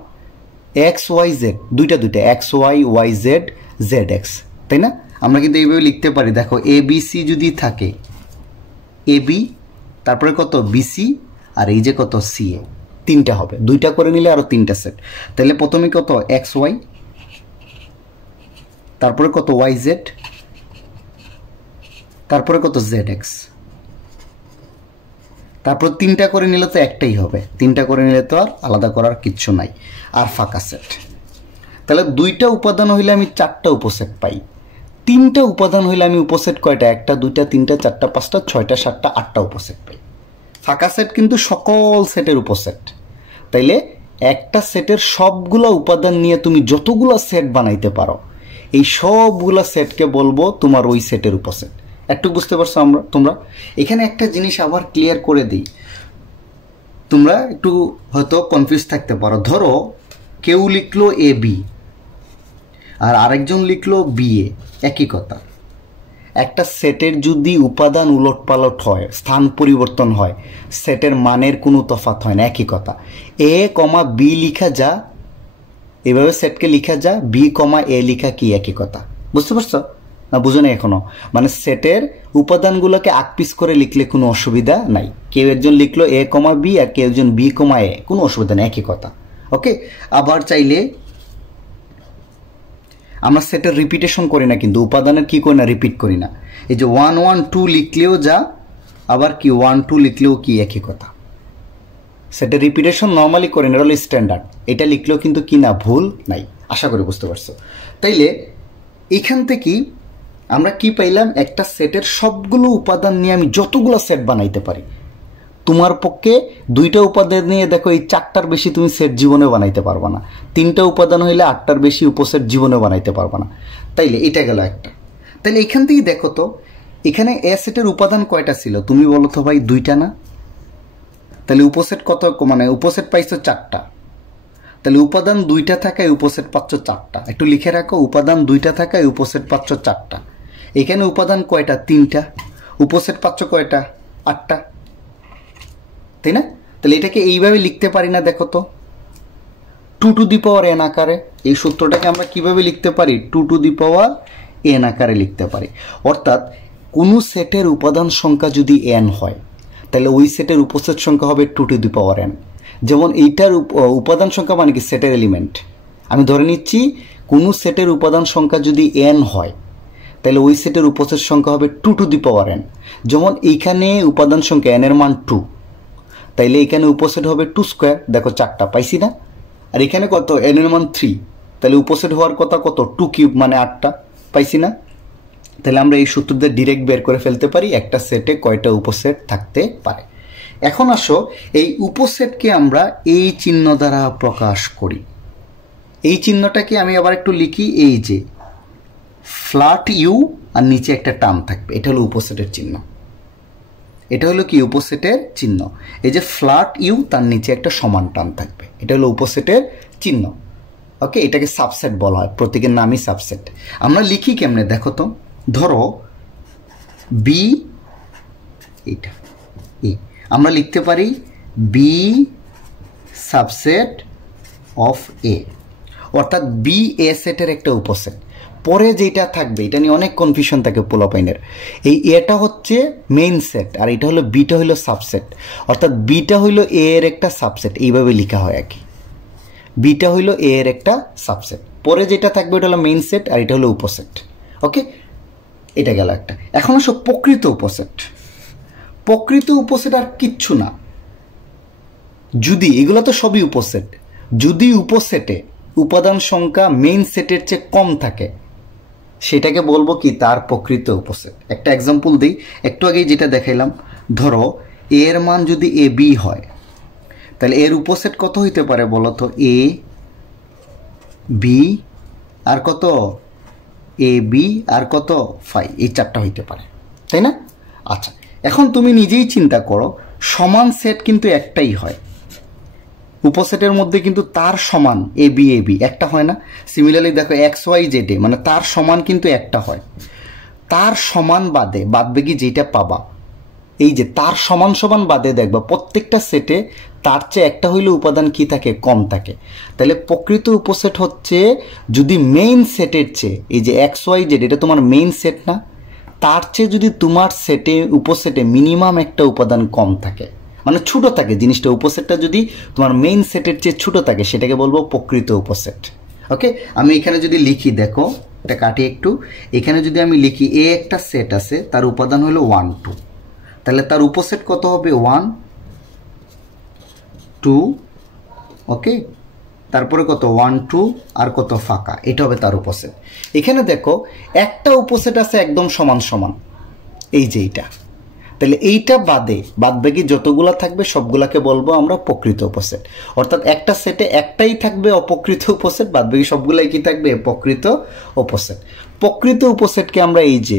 এক্স ওয়াই জেড, 2টা X Y, Y Z, Z X, তাই না? আমরা কিন্তু এইভাবে লিখতে পারি। দেখো এ বি সি যদি থাকে, এ বি, তারপরে কত বিসি, আর এই যে কত সিএ, তিনটা হবে। দুইটা করে নিলে আরো তিনটা সেট। তাহলে প্রথমে কত এক্স ওয়াই, তারপরে কত ওয়াই জেড, তারপরে কত জেড এক্স। তারপর তিনটা করে নিলে তো একটাই হবে, তিনটা করে নিলে তো আর আলাদা করার কিচ্ছু নাই, আর ফাঁকা সেট। তাহলে দুইটা উপাদান হইলে আমি চারটা উপসেট পাই, তিনটা উপাদান হইলে আমি উপসেট কয়টা, একটা দুইটা তিনটা চারটা পাঁচটা ছয়টা সাতটা আটটা উপসেট পাই। ফাঁকা সেট কিন্তু সকল সেটের উপসেট। তাইলে একটা সেটের সবগুলা উপাদান নিয়ে তুমি যতগুলা সেট বানাইতে পারো, এই সবগুলা সেটকে বলবো তোমার ওই সেটের উপসেট। একটু বুঝতে পারছো তোমরা? এখানে একটা জিনিস আবার ক্লিয়ার করে দিই, তোমরা একটু হয়তো কনফিউজ থাকতে পারো। ধরো কেউ লিখলো এ বি আর আরেকজন লিখলো বি এ, একই কথা। একটা সেটের যদি উপাদান উলটপালট হয়, স্থান পরিবর্তন হয়, সেটের মানের কোনো তফাৎ হয় না, একই কথা। এ কমা বি লিখা যা, এভাবে সেটকে লিখা যা, বি কমা এ লিখা কি একই কথা। বুঝতে পারছো না? বুঝো না এখনো? মানে সেটের উপাদানগুলোকে আকপিস করে লিখলে কোনো অসুবিধা নাই। কেউ একজন লিখলো এ কমা বি আর কেউ একজন বি কমা এ, কোনো অসুবিধা নেই, একই কথা। ওকে, আবার চাইলে আমরা সেটের রিপিটেশন করি না, কিন্তু উপাদানের কি করি না, রিপিট করি না। এই যে 1 1 2 লিখলেও যা, আবার কি 1 2 লিখলেও কি একই কথা। সেটের রিপিটেশন নর্মালি করি না, এটা হলো স্ট্যান্ডার্ড। এটা লিখলেও কিন্তু কি না, ভুল নাই। আশা করি বুঝতে পারছো। তাইলে এখান থেকেই আমরা কি পাইলাম, একটা সেটের সবগুলো উপাদান নিয়ে আমি যতগুলো সেট বানাইতে পারি। তোমার পক্ষে দুইটা উপাদান নিয়ে দেখো এই চারটার বেশি তুমি সেট জীবনে বানাইতে পারবা না, তিনটা উপাদান হইলে আটটার বেশি উপসেট জীবনে বানাইতে পারবা না। তাইলে এটা গেল একটা। তাইলে এখান থেকেই দেখো তো এখানে এ সেটের উপাদান কয়টা ছিল, তুমি বলো তো ভাই, দুইটা না? তাহলে উপসেট কত, মানে উপসেট পাইছো চারটা। তাহলে উপাদান দুইটা থাকায় উপসেট পাচ্ছ চারটা। একটু লিখে রাখো, উপাদান দুইটা থাকায় উপসেট পাচ্ছ চারটা। এখানে উপাদান কয়টা, তিনটা। উপসেট পাচ্ছ কয়টা, আটটা, তাই না? তাহলে এটাকে এইভাবে লিখতে পারি না, দেখো তো, 2 টু দি পাওয়ার এন আকারে। এই সূত্রটাকে আমরা কিভাবে লিখতে পারি, 2 টু দি পাওয়ার এন আকারে লিখতে পারি। অর্থাৎ কোনো সেটের উপাদান সংখ্যা যদি এন হয়, তাহলে ওই সেটের উপসেট সংখ্যা হবে 2 টু দি পাওয়ার এন। যেমন এইটার উপাদান সংখ্যা মানে কি, সেটের এলিমেন্ট। আমি ধরে নিচ্ছি কোনো সেটের উপাদান সংখ্যা যদি এন হয়, তাহলে ওই সেটের উপসেট সংখ্যা হবে 2 টু দি পাওয়ার এন। যেমন এইখানে উপাদান সংখ্যা এন এর মান 2, তাইলে এখানে উপসেট হবে 2 স্কোয়ার। দেখো চারটা পাইছি না? আর এখানে কত, এন এর মান 3, তাহলে উপসেট হওয়ার কথা কত, 2 কিউব মানে 8টা, পাইছি না? তাহলে আমরা এই সূত্র দিয়ে ডিরেক্ট বের করে ফেলতে পারি একটা সেটে কয়টা উপসেট থাকতে পারে। এখন আসো এই উপসেটকে আমরা এই চিহ্ন দ্বারা প্রকাশ করি। এই চিহ্নটাকে আমি আবার একটু লিখি, এই যে ফ্ল্যাট ইউ আর নিচে একটা টার্ম থাকবে, এটা হলো উপসেটের চিহ্ন। এটা হলো কি, উপসেটের চিহ্ন। এই যে ফ্ল্যাট ইউ, তার নিচে একটা সমান টার্ম থাকবে, এটা হলো উপসেটের চিহ্ন। ওকে, এটাকে সাবসেট বলা হয়, প্রতীকের নামই সাবসেট। আমরা লিখি কেমনে দেখো তো, ধরো বি, এইটা এ, আমরা লিখতে পারি বি সাবসেট অফ এ, অর্থাৎ বি এ সেটের একটা উপসেট। পরে যেটা থাকবে এটা নিয়ে অনেক কনফিউশন থাকে পোলাপাইনের। এই এটা হচ্ছে মেইন সেট আর এটা হলো বিটা হলো সাবসেট, অর্থাৎ বিটা হইলো এ এর একটা সাবসেট, এইভাবে লেখা হয় আর কি। বিটা হইলো এ এর একটা সাবসেট, পরে যেটা থাকবে এটা হলো মেইন সেট আর এটা হলো উপসেট। ওকে, এটা গেল একটা। এখন আসো প্রকৃত উপসেট। প্রকৃত উপসেট আর কিচ্ছু না, যদি এগুলো তো সবই উপসেট, যদি উপসেটে উপাদান সংখ্যা মেইন সেটের চেয়ে কম থাকে সেটাকে বলবো কি, তার প্রকৃত উপসেট। একটা এক্সাম্পল দিই, একটু আগেই যেটা দেখাইলাম, ধরো এর মান যদি এ বি হয়, তাহলে এর উপসেট কত হইতে পারে বলো তো, এ বি আর কত, এ বি আর কত, ফাই, এই চারটা হইতে পারে, তাই না? আচ্ছা, এখন তুমি নিজেই চিন্তা করো, সমান সেট কিন্তু একটাই হয়, উপসেটের মধ্যে কিন্তু তার সমান এ বি একটা হয় না? সিমিলারলি দেখো এক্স ওয়াই জেডে, মানে তার সমান কিন্তু একটা হয়। তার সমান বাদবে কি যেটা পাবা, এই যে তার সমান সমান বাদে দেখবা প্রত্যেকটা সেটে তার চেয়ে একটা হইলে উপাদান কি থাকে, কম থাকে। তাহলে প্রকৃত উপসেট হচ্ছে যদি মেইন সেটের চেয়ে, এই যে এক্স ওয়াই জেড এটা তোমার মেইন সেট না, তার চেয়ে যদি তোমার সেটে উপসেটে মিনিমাম একটা উপাদান কম থাকে, মানে ছোট থাকে জিনিসটা, উপসেটটা যদি তোমার মেইন সেটের চেয়ে ছোট থাকে, সেটাকে বলবো প্রকৃত উপসেট। ওকে, আমি এখানে যদি লিখি, দেখো এটা কাটি একটু, এখানে যদি আমি লিখি এ একটা সেট আছে, তার উপাদান হলো 1 2, তাহলে তার উপসেট কত হবে 1 2, ওকে, তারপরে কত 1 2 আর কত ফাঁকা, এটা হবে তার উপসেট। এখানে দেখো একটা উপসেট আছে একদম সমান সমান, এই যে এইটা, তাহলে এইটা বাদবাকি যতগুলা থাকবে সবগুলাকে বলবো আমরা প্রকৃত উপসেট। অর্থাৎ একটা সেটে একটাই থাকবে অপ্রকৃত উপসেট, বাদবাকি সবগুলাই কি থাকবে প্রকৃত উপসেট। প্রকৃত উপসেটকে আমরা এই যে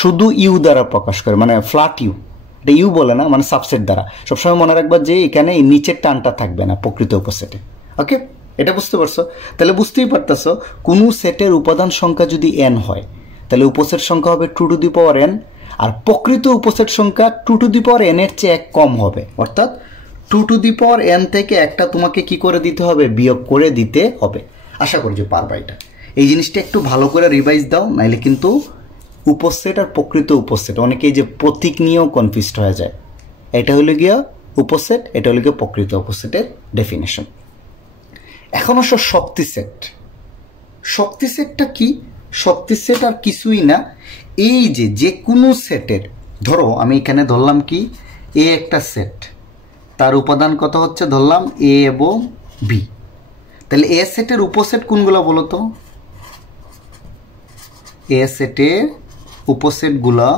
শুধু ইউ দ্বারা প্রকাশ করে, মানে ফ্ল্যাট ইউ, এটা ইউ বলে না, মানে সাবসেট দ্বারা। সবসময় মনে রাখবা যে এখানে এই নিচের টানটা থাকবে না প্রকৃত উপসেটে। ওকে, এটা বুঝতে পারছো? তাহলে বুঝতেই পারতেছো কোনো সেটের উপাদান সংখ্যা যদি n হয়, তাহলে উপসেট সংখ্যা হবে 2 টু দি পাওয়ার n, আর প্রকৃত উপসেট সংখ্যা 2 টু দি পাওয়ার n এর চেয়ে এক কম হবে। অর্থাৎ 2 টু দি পাওয়ার n থেকে একটা তোমাকে কি করে দিতে হবে, বিয়োগ করে দিতে হবে। আশা করি যে পারবা এটা। এই জিনিসটা একটু ভালো করে রিভাইজ দাও, নাইলে কিন্তু উপসেট আর প্রকৃত উপসেট অনেকেই যে প্রতীক নিয়েও কনফিউজড হয়ে যায়। এটা হলো গিয়া উপসেট, এটা হলো গিয়া প্রকৃত উপসেটের ডেফিনেশন। এখন আসো শক্তি সেট। শক্তি সেটটা কি? শক্তি সেট আর কিছুই না, এই যে কোনো সেটের, ধরো আমি এখানে ধরলাম কি এ একটা সেট, তার উপাদান কত হচ্ছে ধরলাম এ এবং বি, তাহলে এ সেটের উপসেট কোনগুলো বলো তো? এ সেটের উপসেটগুলো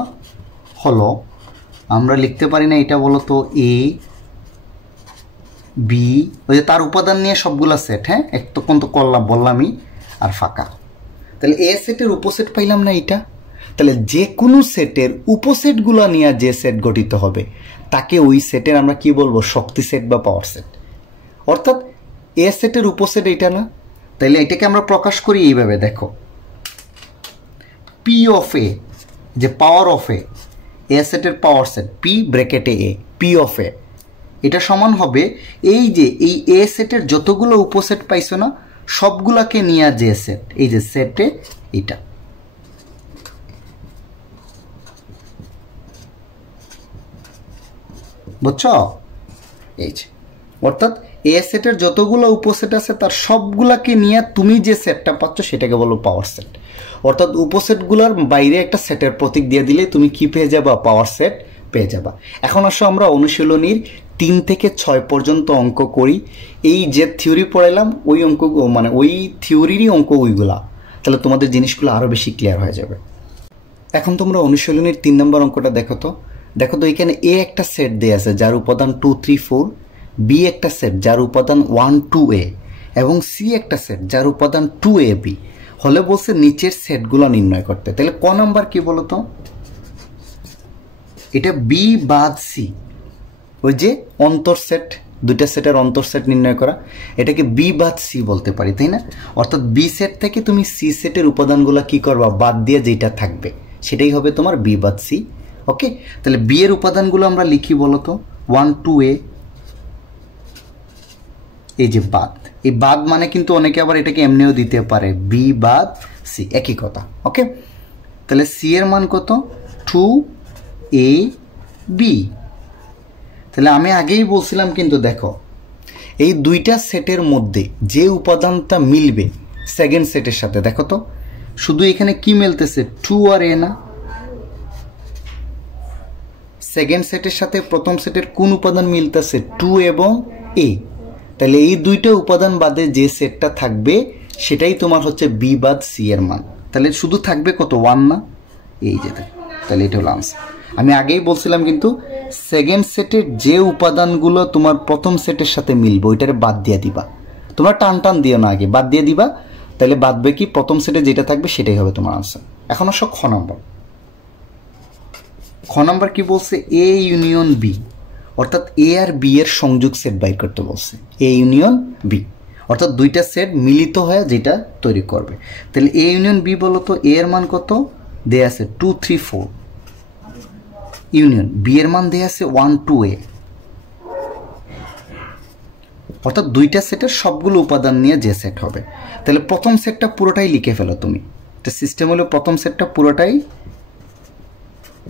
হলো, আমরা লিখতে পারি না এটা বলো তো এ বি, ওই যে তার উপাদান নিয়ে সবগুলা সেট, হ্যাঁ তখন তো বললামই, আর ফাঁকা। তাহলে এ সেটের উপসেট পাইলাম না এটা, তাহলে যে কোনো সেটের উপসেটগুলো নিয়ে যে সেট গঠিত হবে তাকে ওই সেটের আমরা কি বলবো, শক্তি সেট বা পাওয়ার সেট। অর্থাৎ এ সেটের উপসেট এটা না, তাহলে এটাকে আমরা প্রকাশ করি এইভাবে, দেখো পি অফ এ, যে পাওয়ার অফ এ সেটের পাওয়ার সেট পি ব্র্যাকেটে এ, পি অফ এ, এটা সমান হবে এই যে এই এ সেটের যতগুলো উপসেট পাইছো না সবগুলাকে নিয়ে যে সেট, এই যে সেটে এটা। বুঝছো? এই যে অর্থাৎ এ সেটের যতগুলো উপসেট আছে তার সবগুলাকে নিয়ে তুমি যে সেটটা পাচ্ছ সেটাকে বলো পাওয়ার সেট। অর্থাৎ উপসেটগুলোর বাইরে একটা সেটের প্রতীক দিয়ে দিলে তুমি কি পেয়ে যাবা, পাওয়ার সেট পেয়ে যাবা। এখন আসো আমরা অনুশীলনীর 3 থেকে 6 পর্যন্ত অঙ্ক করি। এই যে থিওরি পড়াইলাম ওই অঙ্ক, মানে ওই থিওরিরই অঙ্ক ওইগুলা, তাহলে তোমাদের জিনিসগুলো আরও বেশি ক্লিয়ার হয়ে যাবে। এখন তোমরা অনুশীলনীর 3 নম্বর অঙ্কটা দেখো তো এখানে এ একটা সেট দেয়া আছে যার উপাদান 2 3 4, বি একটা সেট যার উপাদান 1 2 এ, এবং সি একটা সেট যার উপাদান 2 এ বি হলে বলছে নিচের সেটগুলো নির্ণয় করতে। তাহলে ক নাম্বার কি বলতো? এটা বি বাদ সি, ওই যে অন্তর সেট, দুইটা সেটের অন্তর সেট নির্ণয় করা, এটাকে বি বাদ সি বলতে পারি, তাই না? অর্থাৎ বি সেট থেকে তুমি সি সেটের উপাদানগুলো কি করবা, বাদ দিয়ে যেটা থাকবে সেটাই হবে তোমার বি বাদ সি। ওকে, তাহলে বি এর উপাদানগুলো আমরা লিখি বলতো 1 2 এ, এই যে বাদ, এই বাদ মানে কিন্তু অনেকে আবার এটাকে এমনিও দিতে পারে বি বাদ সি, একই কথা। ওকে, তাহলে সি এর মান কত 2 এ বি। তাহলে আমি আগেই বলছিলাম কিন্তু দেখো এই দুইটা সেটের মধ্যে যে উপাদানটা মিলবে সেকেন্ড সেটের সাথে, দেখো তো শুধু এখানে কি মিলতেছে 2 আর এ না, সেকেন্ড সেটের সাথে প্রথম সেটের কোন উপাদান মিলতেছে 2 এবং এ। তাহলে এই দুইটা উপাদান বাদে যে সেটটা থাকবে সেটাই তোমার হচ্ছে বি বাদ সি এর মান। তাহলে শুধু থাকবে কত 1 না, এই যে, তাহলে এটা হলো আনসার। আমি আগেই বলছিলাম কিন্তু সেকেন্ড সেটের যে উপাদানগুলো তোমার প্রথম সেটের সাথে মিলবে ওইটারে বাদ দিয়ে দিবা, তোমরা টান দিও না, আগে বাদ দিয়ে দিবা, তাহলে বাদবে কি প্রথম সেটে যেটা থাকবে সেটাই হবে তোমার আনসার। এখন আসো খ নাম্বার কি বলছে, এ ইউনিয়ন বি, অর্থাৎ এ আর বি এর সংযোগ সেট বাইর করতে বলছে, এ ইউনিয়ন বি, অর্থাৎ দুইটা সেট মিলিত হয়ে যেটা তৈরি করবে। তাহলে এ ইউনিয়ন বি বলো তো, এ এর মান কত দেয়া আছে 2 3 4, ইউনিয়ন বি এর মান দেয়া আছে 1 2 এ, অর্থাৎ দুইটা সেটের সবগুলো উপাদান নিয়ে যে সেট হবে। তাহলে প্রথম সেটটা পুরোটাই লিখে ফেলো তুমি, এটা সিস্টেম হলো প্রথম সেটটা পুরোটাই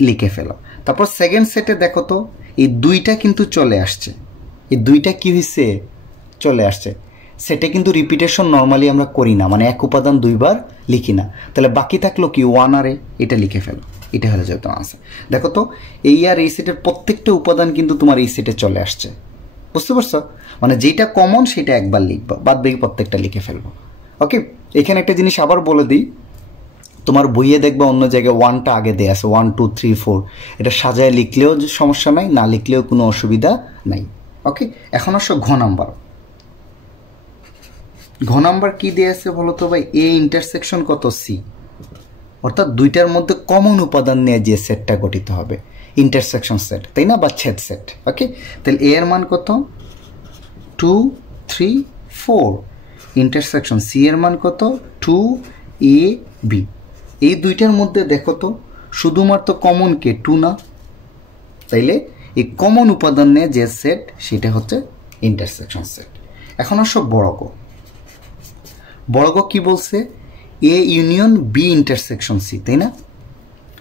লিখে ফেলো। তারপর সেকেন্ড সেটে দেখো তো এই দুইটা কিন্তু চলে আসছে, এই দুইটা কি হয়েছে, চলে আসছে। সেটা কিন্তু রিপিটেশন নর্মালি আমরা করি না, মানে এক উপাদান দুইবার লিখি না। তাহলে বাকি থাকলো কি 1 আর এটা লিখে ফেলো, এটা হলে যেত আনসার। দেখো তো এই আর এই সেটের প্রত্যেকটা উপাদান কিন্তু তোমার এই সেটে চলে আসছে, বুঝতে পারছো? মানে যেটা কমন সেটা একবার লিখবা, বাদ বাকি প্রত্যেকটা লিখে ফেলবো। ওকে, এখানে একটা জিনিস আবার বলে দিই, তোমার বইয়ে দেখবা অন্য জায়গায় 1টা আগে দেয়া আছে, 1 2 3 4, এটা সাজায় লিখলেও সমস্যা নাই, না লিখলেও কোনো অসুবিধা নাই। ওকে, এখন আসো ঘ নাম্বার। ঘ নাম্বার কি দেয়া আছে বলো তো ভাই? এ ইন্টারসেকশন কত সি, অর্থাৎ দুইটার মধ্যে কমন উপাদান নিয়ে যে সেটটা গঠিত হবে, ইন্টারসেকশন সেট, তাই না, বা ছেদ সেট। ওকে, তাহলে এ এর মান কত 2 3 4, ইন্টারসেকশন সি এর মান কত 2 এ বি। এই দুইটার মধ্যে দেখো তো শুধুমাত্র কমন কে 2 না, তাইলে এই কমন উপাদান নিয়ে যে সেট সেটা হচ্ছে ইন্টারসেকশন সেট। এখন আসো বড় গ। বড় গ কি বলছে? A union B intersection C, তাই না?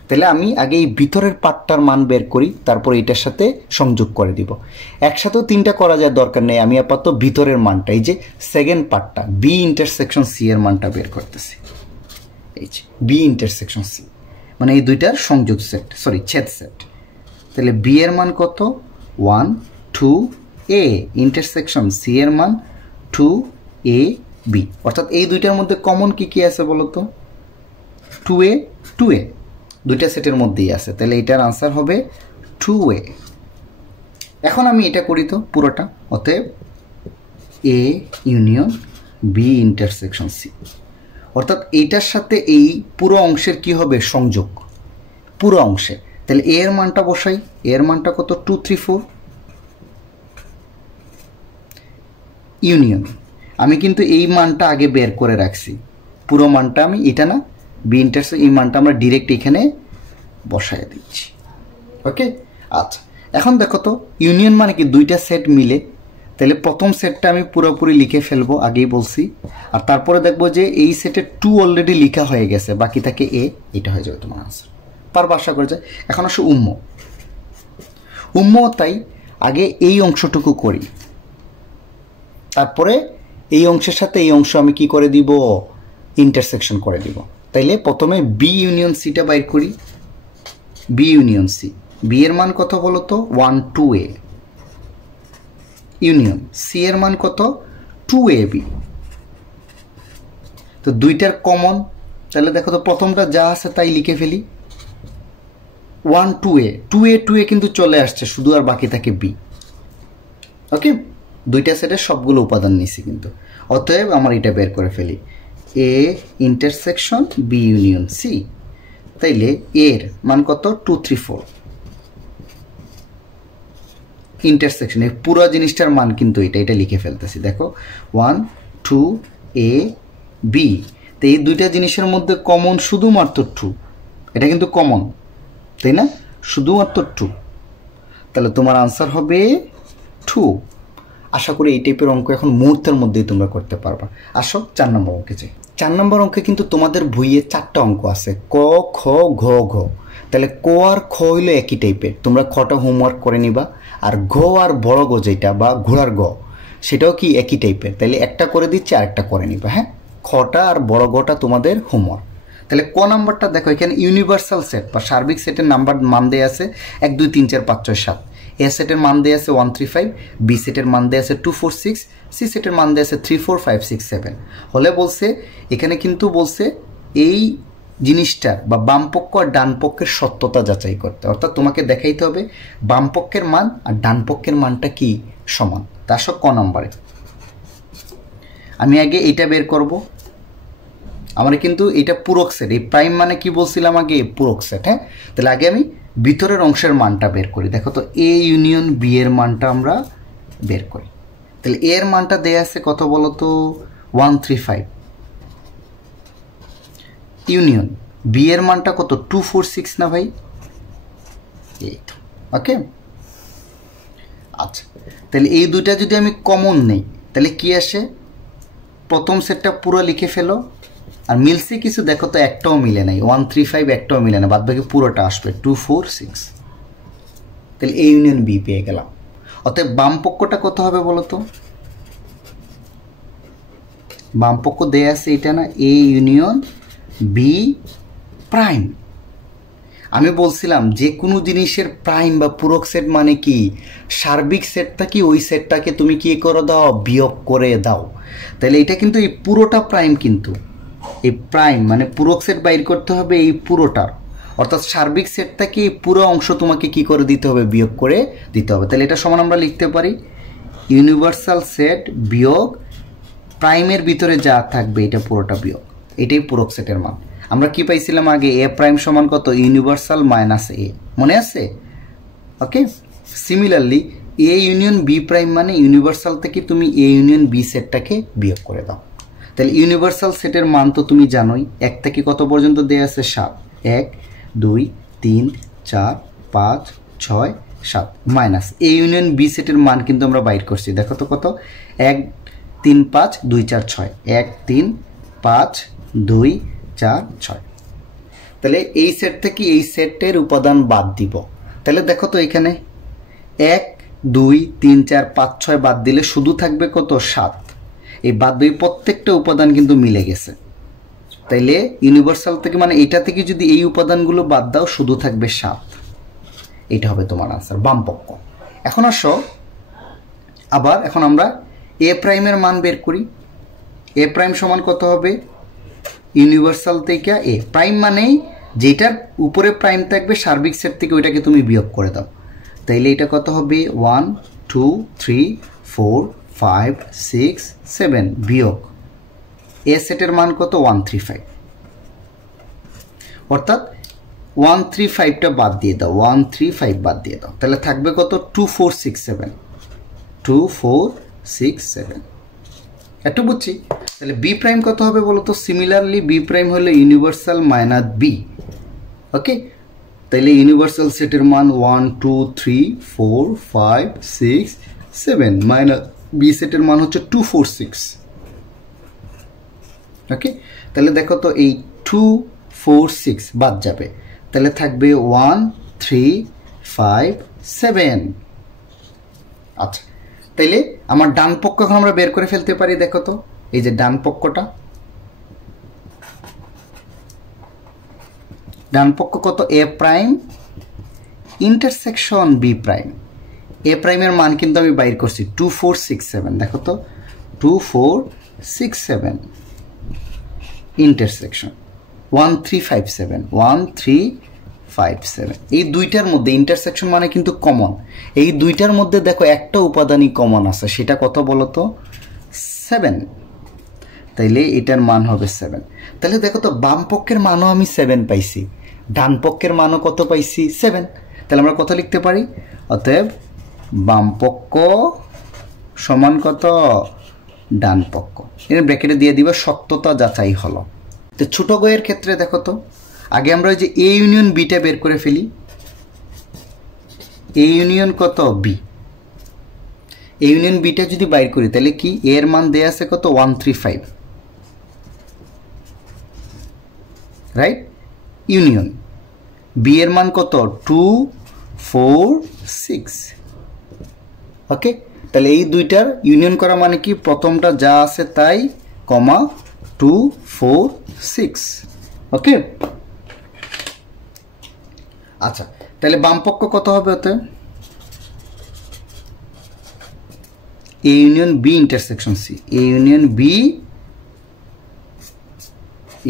তাহলে আমি আগে এই ভিতরের পার্টটার মান বের করি, তারপর এটার সাথে সংযোগ করে দিব। একসাথেও তিনটা করা যায়, দরকার নেই, আমি আপাতত ভিতরের মানটা, এই যে সেকেন্ড পার্টটা বি ইন্টারসেকশন সি এর মানটা বের করতেছি। এই যে বি ইন্টারসেকশন সি মানে এই দুইটার সংযোগ সেট, সরি ছেদ সেট। তাহলে বি এর মান কত 1 2 এ ইন্টারসেকশন সি এর মান 2 এ বি, অর্থাৎ এই দুইটার মধ্যে কমন কি কি আছে বলো তো? 2a 2a, দুইটা সেটের মধ্যেই আছে, তাহলে এটার আনসার হবে 2a। এখন আমি এটা করি তো পুরোটা, অতএব A union B intersection C, অর্থাৎ এইটার সাথে এই পুরো অংশের কি হবে সংযোগ, পুরো অংশে। তাহলে এ এর মানটা বসাই, এর মানটা কত 2 3 4, ইউনিয়ন আমি কিন্তু এই মানটা আগে বের করে রাখছি, পুরো মানটা আমি এটা না বি ইন্টারসেকশন এই মানটা আমরা ডিরেক্ট এখানে বসায় দিচ্ছি। ওকে, আচ্ছা এখন দেখো তো ইউনিয়ন মানে কি দুইটা সেট মিলে, তাহলে প্রথম সেটটা আমি পুরোপুরি লিখে ফেলবো, আগেই বলছি। আর তারপরে দেখবো যে এই সেটে 2 অলরেডি লিখা হয়ে গেছে, বাকি থাকে এ, এটা হয়ে যাবে তোমার আনসার। পারবা আশা করে যায়। এখন আসো উম্ম। উম্ম তাই আগে এই অংশটুকু করি, তারপরে এই অংশের সাথে এই অংশ আমি কি করে দিব, ইন্টারসেকশন করে দিব। তাইলে প্রথমে বি ইউনিয়ন সিটা বাইর করি, বি ইউনিয়ন সি। বি এর মান কত বলো তো 1 2 এ ইউনিয়ন সি এর মান কত 2 এ বি। তো দুইটার কমন, তাহলে দেখো তো প্রথমটা যা আছে তাই লিখে ফেলি, 1 2 এ 2 এ 2 এ কিন্তু চলে আসছে, শুধু আর বাকি থাকে বি। ওকে, দুইটা সেটের সবগুলো উপাদান নিছি কিন্তু, অতএব আমার এটা বের করে ফেলি A intersection B union C. তাইলে এর মান কত 2 3 4, ইন্টারসেকশন এই পুরো জিনিসটার মান কিন্তু এটা লিখে ফেলতেছি। দেখো 1 2 এ বি, তো এই দুইটা জিনিসের মধ্যে কমন শুধুমাত্র 2, এটা কিন্তু কমন, তাই না, শুধুমাত্র 2, তাহলে তোমার আনসার হবে 2। আশা করি এই টাইপের অঙ্ক এখন মুহূর্তের মধ্যেই তোমরা করতে পারবা। আসো 4 নম্বর অঙ্কে যাই। 4 নম্বর অঙ্কে কিন্তু তোমাদের বইয়ে 4টা অঙ্ক আছে, ক খ ঘ ঘ। তাহলে ক আর খ হইলো একই টাইপের, তোমরা খটা হোমওয়ার্ক করে নিবা, আর ঘ আর বড় গ যেটা বা ঘোড়ার গ সেটাও কি একই টাইপের, তাহলে একটা করে দিচ্ছি আর একটা করে নিবা। হ্যাঁ, খটা আর বড় গটা তোমাদের হোমওয়ার্ক। তাহলে ক নাম্বারটা দেখো, এখানে ইউনিভার্সাল সেট বা সার্বিক সেটের নাম্বার মান দেয়া আছে 1 2 3 4 5 6 7। এ সেটের মান দেয়া আছে 1 3 5, বি সেটের মান দেয়া আছে 2 4 6, সি সেটের মান দেয়া আছে 3 4 5 6 7। হলে বলছে এখানে কিন্তু বলছে এই জিনিসটার বা বাম পক্ষ আর ডান পক্ষের সত্যতা যাচাই করতে, অর্থাৎ তোমাকে দেখাইতে হবে বাম পক্ষের মান আর ডান পক্ষের মানটা কি সমান। তা সব ক নাম্বারে আমি আগে এটা বের করব। আমরা কিন্তু এটা পূরক সেট, এই প্রাইম মানে কি বলছিলাম আগে, পূরক সেট। হ্যাঁ, তাহলে আগে আমি ভিতরের অংশের মানটা বের করি। দেখো তো এ ইউনিয়ন বি এর মানটা আমরা বের করি। তাহলে এর মানটা দেয়া আছে কত বলো তো 1 3 5, ইউনিয়ন বি এর মানটা কত 2 4 6 না ভাই, এই তো। ওকে, আচ্ছা তাহলে এই দুইটা যদি আমি কমন নেই তাহলে কি আসে, প্রথম সেটটা পুরো লিখে ফেলো, আর মিলছে কিছু দেখো তো, একটাও মিলে নাই, 135 একটাও মিলে না, বাদ বাকি পুরোটা আসবে 246। তাহলে এ ইউনিয়ন বি পেয়ে গেলাম। অতএব বাম পক্ষটা কত হবে বলো তো? বাম পক্ষ দেয়া আছে এটা না, এ ইউনিয়ন বি প্রাইম। আমি বলছিলাম যে কোনো জিনিসের প্রাইম বা পূরক সেট মানে কি, সার্বিক সেটটা কি ওই সেটটাকে তুমি কি করে দাও, বিয়োগ করে দাও। তাহলে এটা কিন্তু এই পুরোটা প্রাইম, কিন্তু এই প্রাইম মানে পূরক সেট বাইর করতে হবে এই পুরোটার, অর্থাৎ সার্বিক সেটটা কি পুরো অংশ তোমাকে কি করে দিতে হবে, বিয়োগ করে দিতে হবে। তাহলে এটা সমান আমরা লিখতে পারি ইউনিভার্সাল সেট বিয়োগ প্রাইমের ভিতরে যা থাকবে এটা পুরোটা বিয়োগ, এটাই পূরক সেটের মান। আমরা কি পাইছিলাম আগে, এ প্রাইম সমান কত, ইউনিভার্সাল মাইনাস এ, মনে আছে? Okay, similarly A union B prime মানে ইউনিভার্সাল থেকে তুমি এ ইউনিয়ন বি সেটটাকে বিয়োগ করে দাও। তাহলে ইউনিভার্সাল সেটের মান তো তুমি জানোই, 1 থেকে কত পর্যন্ত দেয়া আছে, 7, 1 2 3 4 5 6 7, মাইনাস এ ইউনিয়ন বি সেটের মান কিন্তু আমরা বাইর করছি, দেখো তো কত, 1 3 5 2 4 6, 1 3 5 2 4 6। তাহলে এই সেট থেকে এই সেটের উপাদান বাদ দিব। তাহলে দেখো তো এখানে 1 2 3 4 5 6 বাদ দিলে শুধু থাকবে কত, 7। এই বাদ দুই প্রত্যেকটা উপাদান কিন্তু মিলে গেছে। তাইলে ইউনিভার্সাল থেকে মানে এটা থেকে যদি এই উপাদানগুলো বাদ দাও শুধু থাকবে 7। এটা হবে তোমার আনসার, বাম পক্ষ। এখন আসো আবার, এখন আমরা এ প্রাইমের মান বের করি। এ প্রাইম সমান কত হবে, ইউনিভার্সাল থেকে এ প্রাইম মানেই যেটার উপরে প্রাইম থাকবে সার্বিক সেট থেকে ওইটাকে তুমি বিয়োগ করে দাও। তাইলে এটা কত হবে, 1 2 3 4 5 6 7 বিয়োগ এ সেটের মান কত, 135, অর্থাৎ 135টা বাদ দিয়ে দাও, 135 বাদ দিয়ে দাও, তাহলে থাকবে কত, 2467, 2467। একটু বুঝছি। তাহলে বি প্রাইম কত হবে বলো তো, সিমিলারলি বি প্রাইম হলো ইউনিভার্সাল মাইনাস বি। ওকে, তাহলে ইউনিভার্সাল সেটের মান 1 2 3 4 5 6 7 মাইনাস বি সেটের মান হচ্ছে 246। ওকে, তাহলে দেখো তো এই 246 বাদ যাবে, তাহলে থাকবে 1 3 5 7। আচ্ছা, তাইলে আমার ডান পক্ষ এখন আমরা বের করে ফেলতে পারি। দেখো তো এই যে ডান পক্ষটা, ডান পক্ষ কত, এ প্রাইম ইন্টারসেকশন বি প্রাইম। এ প্রাইমের মান কিন্তু আমি বাইর করছি 2467, দেখো তো 2467 ইন্টারসেকশন 1357, 1357। এই দুইটার মধ্যে ইন্টারসেকশন মানে কিন্তু কমন, এই দুইটার মধ্যে দেখো একটা উপাদানই কমন আছে, সেটা কত বলো তো, 7। তাইলে এটার মান হবে 7। তাহলে দেখো তো বাম পক্ষের মানও আমি 7 পাইছি, ডান পক্ষের মানও কত পাইছি, 7। তাহলে আমরা কত লিখতে পারি, অতএব বাম পক্ষ সমান কত, ডান পক্ষ। এর ব্র্যাকেটে দিয়ে দিবা সত্যতা যাচাই হলো। তো ছোট গয়ের ক্ষেত্রে দেখো তো, আগে আমরা ওই যে এ ইউনিয়ন বিটা বের করে ফেলি। এ ইউনিয়ন কত, বি। এ ইউনিয়ন বিটা যদি বাইর করি তাহলে কি, এর মান দেয়া আছে কত, 135, রাইট। ইউনিয়ন বি এর মান কত, 246। ওকে, তাহলে এই দুইটার ইউনিয়ন করা মানে কি, প্রথমটা যা আছে তাই, কমা 246। ওকে, আচ্ছা, তাহলে বাম পক্ষ কত হবে, ওতে A union B intersection C, A union B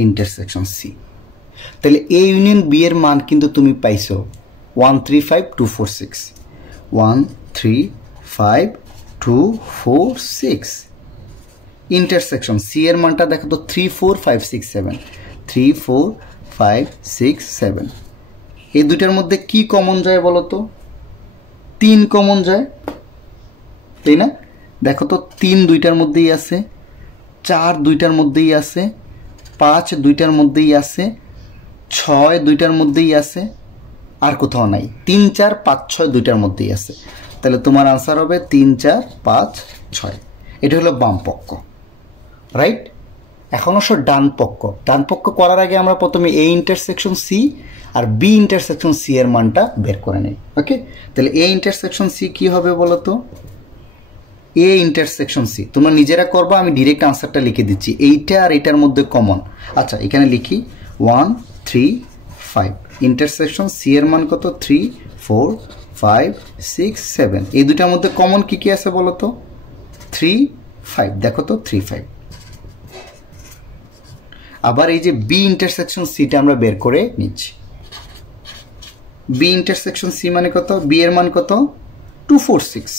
intersection C. তাহলে এ ইউনিয়ন বি এর মান কিন্তু তুমি পাইছো 135246, 135246। ইন্টারসেকশন সি এর মানটা দেখো তো 34567, 34567। এই দুইটার মধ্যে কি কমন যায় বলো তো, 3 কমন যায়, তাই না? দেখো তো 3 দুইটার মধ্যেই আছে, 4 দুইটার মধ্যেই আছে, 5 দুইটার মধ্যেই আছে, 6 দুইটার মধ্যেই আছে, আর কোথাও নাই। 3 4 5 6 দুইটার মধ্যেই আছে। তাহলে তোমার আনসার হবে 3 4 5 6। এটা হলো বাম পক্ষ, রাইট। এখন অবশ্য ডান পক্ষ করার আগে আমরা প্রথমে এ ইন্টারসেকশন সি আর বি ইন্টারসেকশন সি এর মানটা বের করে নিই। ওকে, তাহলে এ ইন্টারসেকশন সি কি হবে বলো তো? এ ইন্টারসেকশন সি তোমরা নিজেরা করবা, আমি ডিরেক্ট আনসারটা লিখে দিচ্ছি। এইটা আর এটার মধ্যে কমন। আচ্ছা, এখানে লিখি 1 3 5, ইন্টারসেকশন সি এর মান কত? 3 4 5 6 7। এই দুটার মধ্যে কমন কি কি আছে বলো তো? 3 5, দেখো তো 3 5। আবার এই যে বি ইন্টারসেকশন সিটা আমরা বের করে নিচ্ছি। বি ইন্টারসেকশন সি মানে কত? বি এর মান কত? 2 4 6,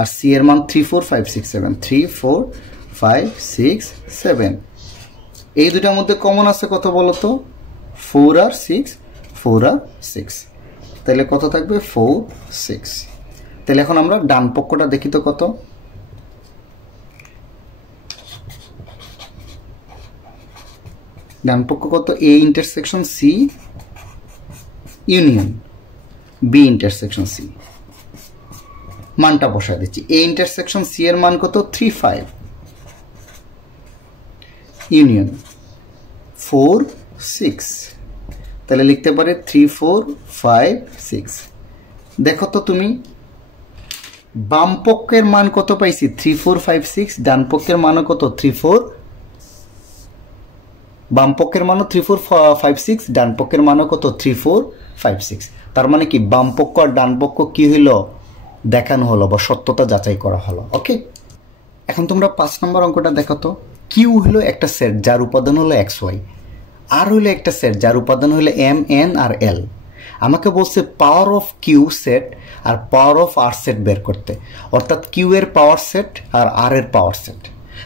আর সি এর মান 3 4 5 6 7, 3 4 5 6 7। এই দুটার মধ্যে কমন আছে কত বলো তো? 4 আর 6, 4 আর 6, তাহলে কত থাকবে? 4 6। তাহলে এখন আমরা ডান পক্ষটা দেখি তো কত? ডান পক্ষ কত? A intersection C union B intersection C, মানটা বসায় দিচ্ছি। এ ইন্টারসেকশন সি এর মান কত? 3 5 ইউনিয়ন 4 6, তাহলে লিখতে পারে 3 4 5 6। দেখো তো তুমি বাম পক্ষের মান কত পাইছি? 3 4 5 6। ডান পক্ষের মানও কত? 3 4, বাম পক্ষের মানও 3 4 5 6, ডান পক্ষের মানও কত? 3 4 5 6। তার মানে কি বাম পক্ষ আর ডান পক্ষ কি হইলো? দেখানো হলো বা সত্যতা যাচাই করা হলো। ওকে, এখন তোমরা 5 নম্বর অঙ্কটা দেখো তো। কিউ হলো একটা সেট যার উপাদান হলো এক্স ওয়াই, আর হলো একটা সেট যার উপাদান হলো এম এন আর এল। আমাকে বলছে পাওয়ার অফ কিউ সেট আর পাওয়ার অফ আর সেট বের করতে, অর্থাৎ কিউ এর পাওয়ার সেট আর আর এর পাওয়ার সেট।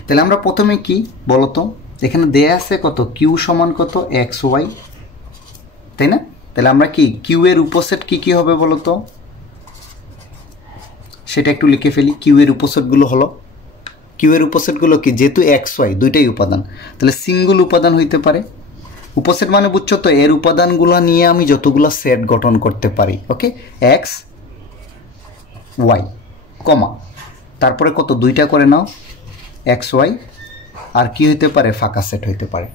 তাহলে আমরা প্রথমে কি বলতো, এখানে দেয়া আছে কত? কিউ সমান কত? এক্স ওয়াই, তাই না? তাহলে আমরা কি কিউ এর উপসেট কি কি হবে বলতো? সেটা একটু লিখে ফেলি। কিউ এর উপসেটগুলো হলো, কিউ এর উপসেটগুলো কি? যেহেতু এক্স ওয়াই দুইটাই উপাদান, তাহলে সিঙ্গল উপাদান হইতে পারে। উপসেট মানে বুঝছো তো, এর উপাদানগুলো নিয়ে আমি যতগুলো সেট গঠন করতে পারি। ওকে, এক্স ওয়াই কমা, তারপরে কত? দুইটা করে নাও, এক্স ওয়াই আর কি হইতে পারে? ফাঁকা সেট হইতে পারে,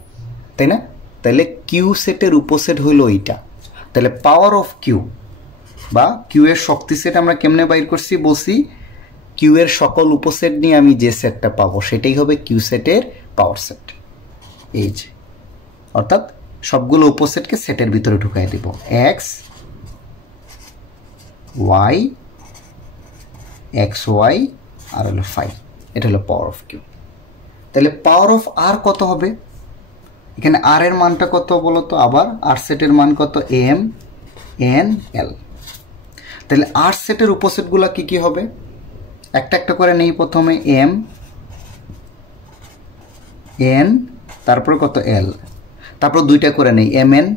তাই না? তাহলে কিউ সেটের উপসেট হইল এইটা। তাহলে পাওয়ার অফ কিউ বা কিউ এর শক্তি সেট আমরা কেমনে বাইর করছি? বলছি কিউ এর সকল উপসেট নিয়ে আমি যে সেটটা পাবো সেটাই হবে কিউ সেটের পাওয়ার সেট। এই যে, অর্থাৎ সবগুলো উপসেটকে সেটের ভিতরে ঢুকাই দিব। এক্স ওয়াই, এক্স ওয়াই আর হলো 5, এটা হলো পাওয়ার অফ কিউ। তাহলে পাওয়ার অফ আর কত হবে? এখানে আর এর মানটা কত বলো তো? আবার আর সেটের মান কত? M N L. তাহলে আর সেটের উপসেটগুলো কি কি হবে? একটা একটা করে নেই। প্রথমে এম এন, তারপরে কত? এল, তারপর দুইটা করে নেই এম এন,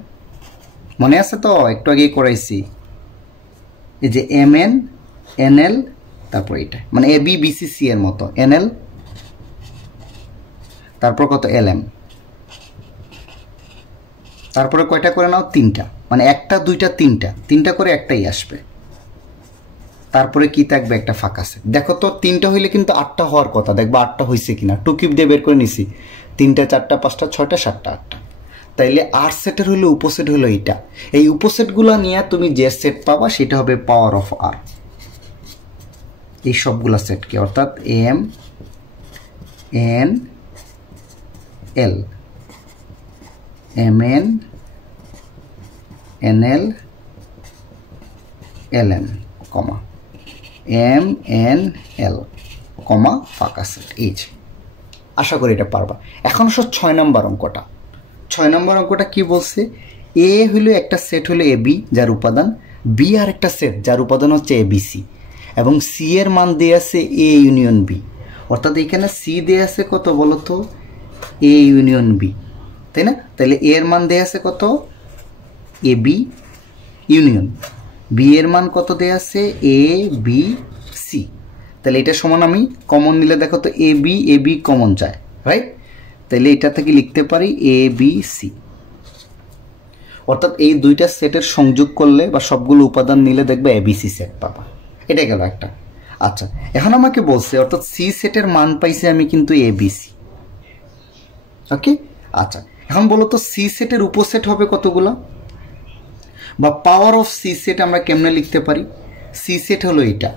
মনে আছে তো? একটু আগেই করাইছি। এই যে এম এন এন এল, তারপর এটা মানে A B B C C এর মতো এন এল, তারপর কত? এল এম, তারপরে কয়টা করে নাও? 3টা, মানে একটা দুইটা তিনটা, 3টা করে একটাই আসবে। তারপরে কি থাকবে? একটা ফাঁকা সেট। দেখো তো 3টা হইলে কিন্তু 8টা হওয়ার কথা, দেখবা 8টা হয়েছে কিনা। টু কিউব দিয়ে বের করে নিছি, 3টা 4টা 5টা 6টা 7টা 8টা। তাইলে আর সেটের হইলো উপসেট হইলো এইটা। এই উপসেটগুলো নিয়ে তুমি যে সেট পাবা সেটা হবে পাওয়ার অফ আর। এই সবগুলা সেটকে, অর্থাৎ M N L, M N N L L M comma M N L comma ফাঁকা সেট। এই যে, আশা করি এটা পারবা। এখন 6 নম্বর অঙ্কটা। 6 নম্বর অঙ্কটা কি বলছে? এ হইলো একটা সেট হলো এ বি যার উপাদান, বি আর একটা সেট যার উপাদান হচ্ছে এ বি সি, এবং সি এর মান দিয়ে আছে এ ইউনিয়ন বি। অর্থাৎ এখানে সি দিয়ে আছে কত বলতো? এ ইউনিয়ন বি, তাই না? তাহলে এ এর মান দেয়া আছে কত? এ বি ইউনিয়ন বি এর মান কত দেয়া আছে? A B C. তাহলে এটা সমান আমি কমন নিলে দেখো তো এ বি কমন যায়, রাইট? তাহলে এটা থেকে লিখতে পারি এ বি সি। অর্থাৎ এই দুইটা সেটের সংযোগ করলে বা সবগুলো উপাদান নিলে দেখবে এ বি সি সেট পাবা। এটা গেল একটা। আচ্ছা, এখন আমাকে বলছে অর্থাৎ সি সেটের মান পাইছি আমি কিন্তু এ বি সি। ওকে, আচ্ছা এখন বলো তো সি সেটের উপসেট হবে কতগুলো, বা পাওয়ার অফ সি সেট আমরা কেমনে লিখতে পারি? সি সেট হলো এটা,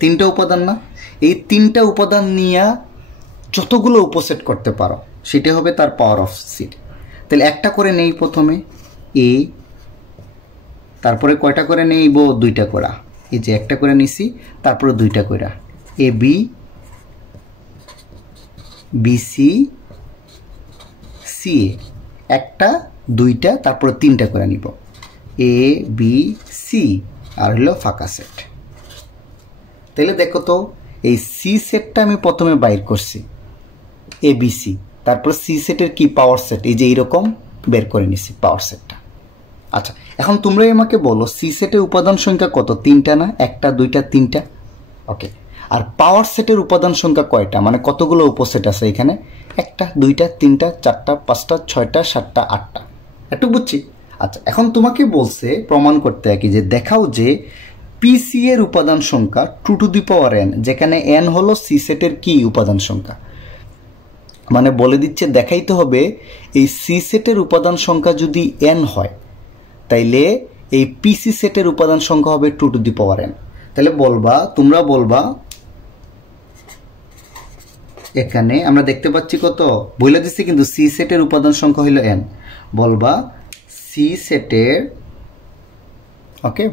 তিনটা উপাদান না, এই তিনটা উপাদান নিয়ে যতগুলো উপসেট করতে পারো সেটা হবে তার পাওয়ার অফ সি। তাহলে একটা করে নেই প্রথমে এ, তারপরে কয়টা করে নেইব? দুইটা করা, এই যে একটা করে নিছি, তারপরে দুইটা করা এ বি, বিসি, সি এ, একটা দুইটা তারপরে তিনটা করে নিব, এ বি সি আর হলো ফাঁকা সেট। তাহলে দেখো তো এই সি সেটটা আমি প্রথমে বাইর করছি এ বি সি, তারপর সি সেটের কি পাওয়ার সেট, এই যে এইরকম বের করে নিছি পাওয়ার সেটটা। আচ্ছা এখন তোমরাই আমাকে বলো সি সেটের উপাদান সংখ্যা কত? তিনটা না? একটা দুইটা তিনটা, ওকে। আর পাওয়ার সেটের উপাদান সংখ্যা কয়টা, মানে কতগুলো উপসেট আছে এখানে? একটা দুইটা তিনটা চারটা পাঁচটা ছয়টা সাতটা আটটা, একটু বুঝছি। আচ্ছা এখন তোমাকে বলছে প্রমাণ করতে কি, যে দেখাও যে পিসি এর উপাদান সংখ্যা 2 টু দি পাওয়ার n, যেখানে n হলো সি সেটের কি উপাদান সংখ্যা, মানে বলে দিচ্ছে দেখাইতে হবে এই সি সেটের উপাদান সংখ্যা যদি n হয় তাইলে এই পিসি সেটের উপাদান সংখ্যা হবে 2 টু দি পাওয়ার n। তাহলে বলবা, তোমরা বলবা এখানে আমরা দেখতে পাচ্ছি কত বলে দিচ্ছি, কিন্তু সি সেটের উপাদান সংখ্যা হলো n, বলবা সি সেটের, ওকে,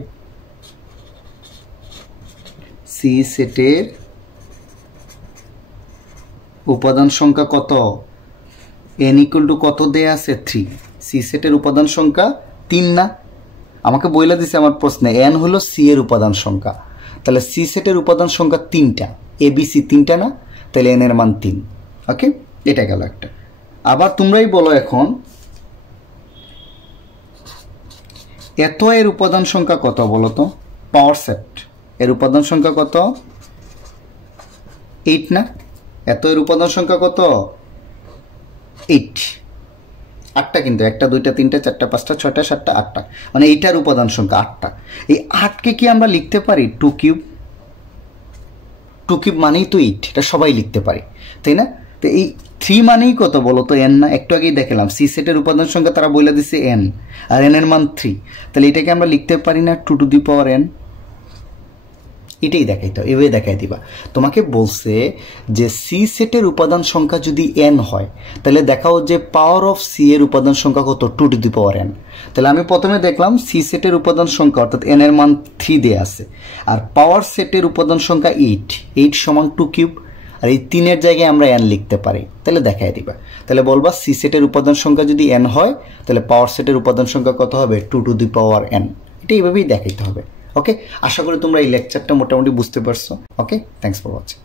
সি সেটের উপাদান সংখ্যা কত? n ইকুয়াল টু কত দেয়া আছে? 3। সি সেটের উপাদান সংখ্যা 3 না? আমাকে বলে দিছে আমার প্রশ্নে n হলো সি এর উপাদান সংখ্যা, তাহলে সি সেটের উপাদান সংখ্যা 3টা, এ বি সি 3টা না? তাহলে n এর মান 3। ওকে, এটা গেল একটা। আবার তোমরাই বলো এখন এত এর উপাদান সংখ্যা কত বলো তো? পাওয়ার সেট এর উপাদান সংখ্যা কত? 8 না? এত এর উপাদান সংখ্যা কত? 8। 8টা, কিন্তু একটা দুইটা তিনটা চারটা পাঁচটা ছয়টা সাতটা আটটা, মানে এইটার উপাদান সংখ্যা 8টা। এই 8কে কি আমরা লিখতে পারি 2 কিউব? 2 কিউব মানেই তো 8, এটা সবাই লিখতে পারি, তাই না? তো এই 3 মানেই কত বলো তো? n না? একটু আগেই দেখালাম সি সেটের উপাদান সংখ্যা তারা বলে দিছে n, আর n এর মান 3, তাহলে এটাকে আমরা লিখতে পারি না 2 টু দি পাওয়ার n? এটাই দেখাইতে হবে, এভাবে দেখাই দিবা। তোমাকে বলছে যে সি সেটের উপাদান সংখ্যা যদি n হয় তাহলে দেখাও যে পাওয়ার অফ সি এর উপাদান সংখ্যা কত? 2 টু দি পাওয়ার n। তাহলে আমি প্রথমে দেখলাম সি সেটের উপাদান সংখ্যা অর্থাৎ n এর মান 3 দেয়া আছে, আর পাওয়ার সেটের উপাদান সংখ্যা 8 সমান 2 কিউব, আর এই 3 এর জায়গায় আমরা n লিখতে পারি, তাহলে দেখাই দিবা। তাহলে বলবা সি সেটের উপাদান সংখ্যা যদি n হয় তাহলে পাওয়ার সেটের উপাদান সংখ্যা কত হবে? 2 টু দি পাওয়ার n। এটা এইভাবেই দেখাইতে হবে। ওকে, আশা করি তোমরা এই লেকচারটা মোটামুটি বুঝতে পারছো। ওকে, থ্যাঙ্কস ফর ওয়াচিং।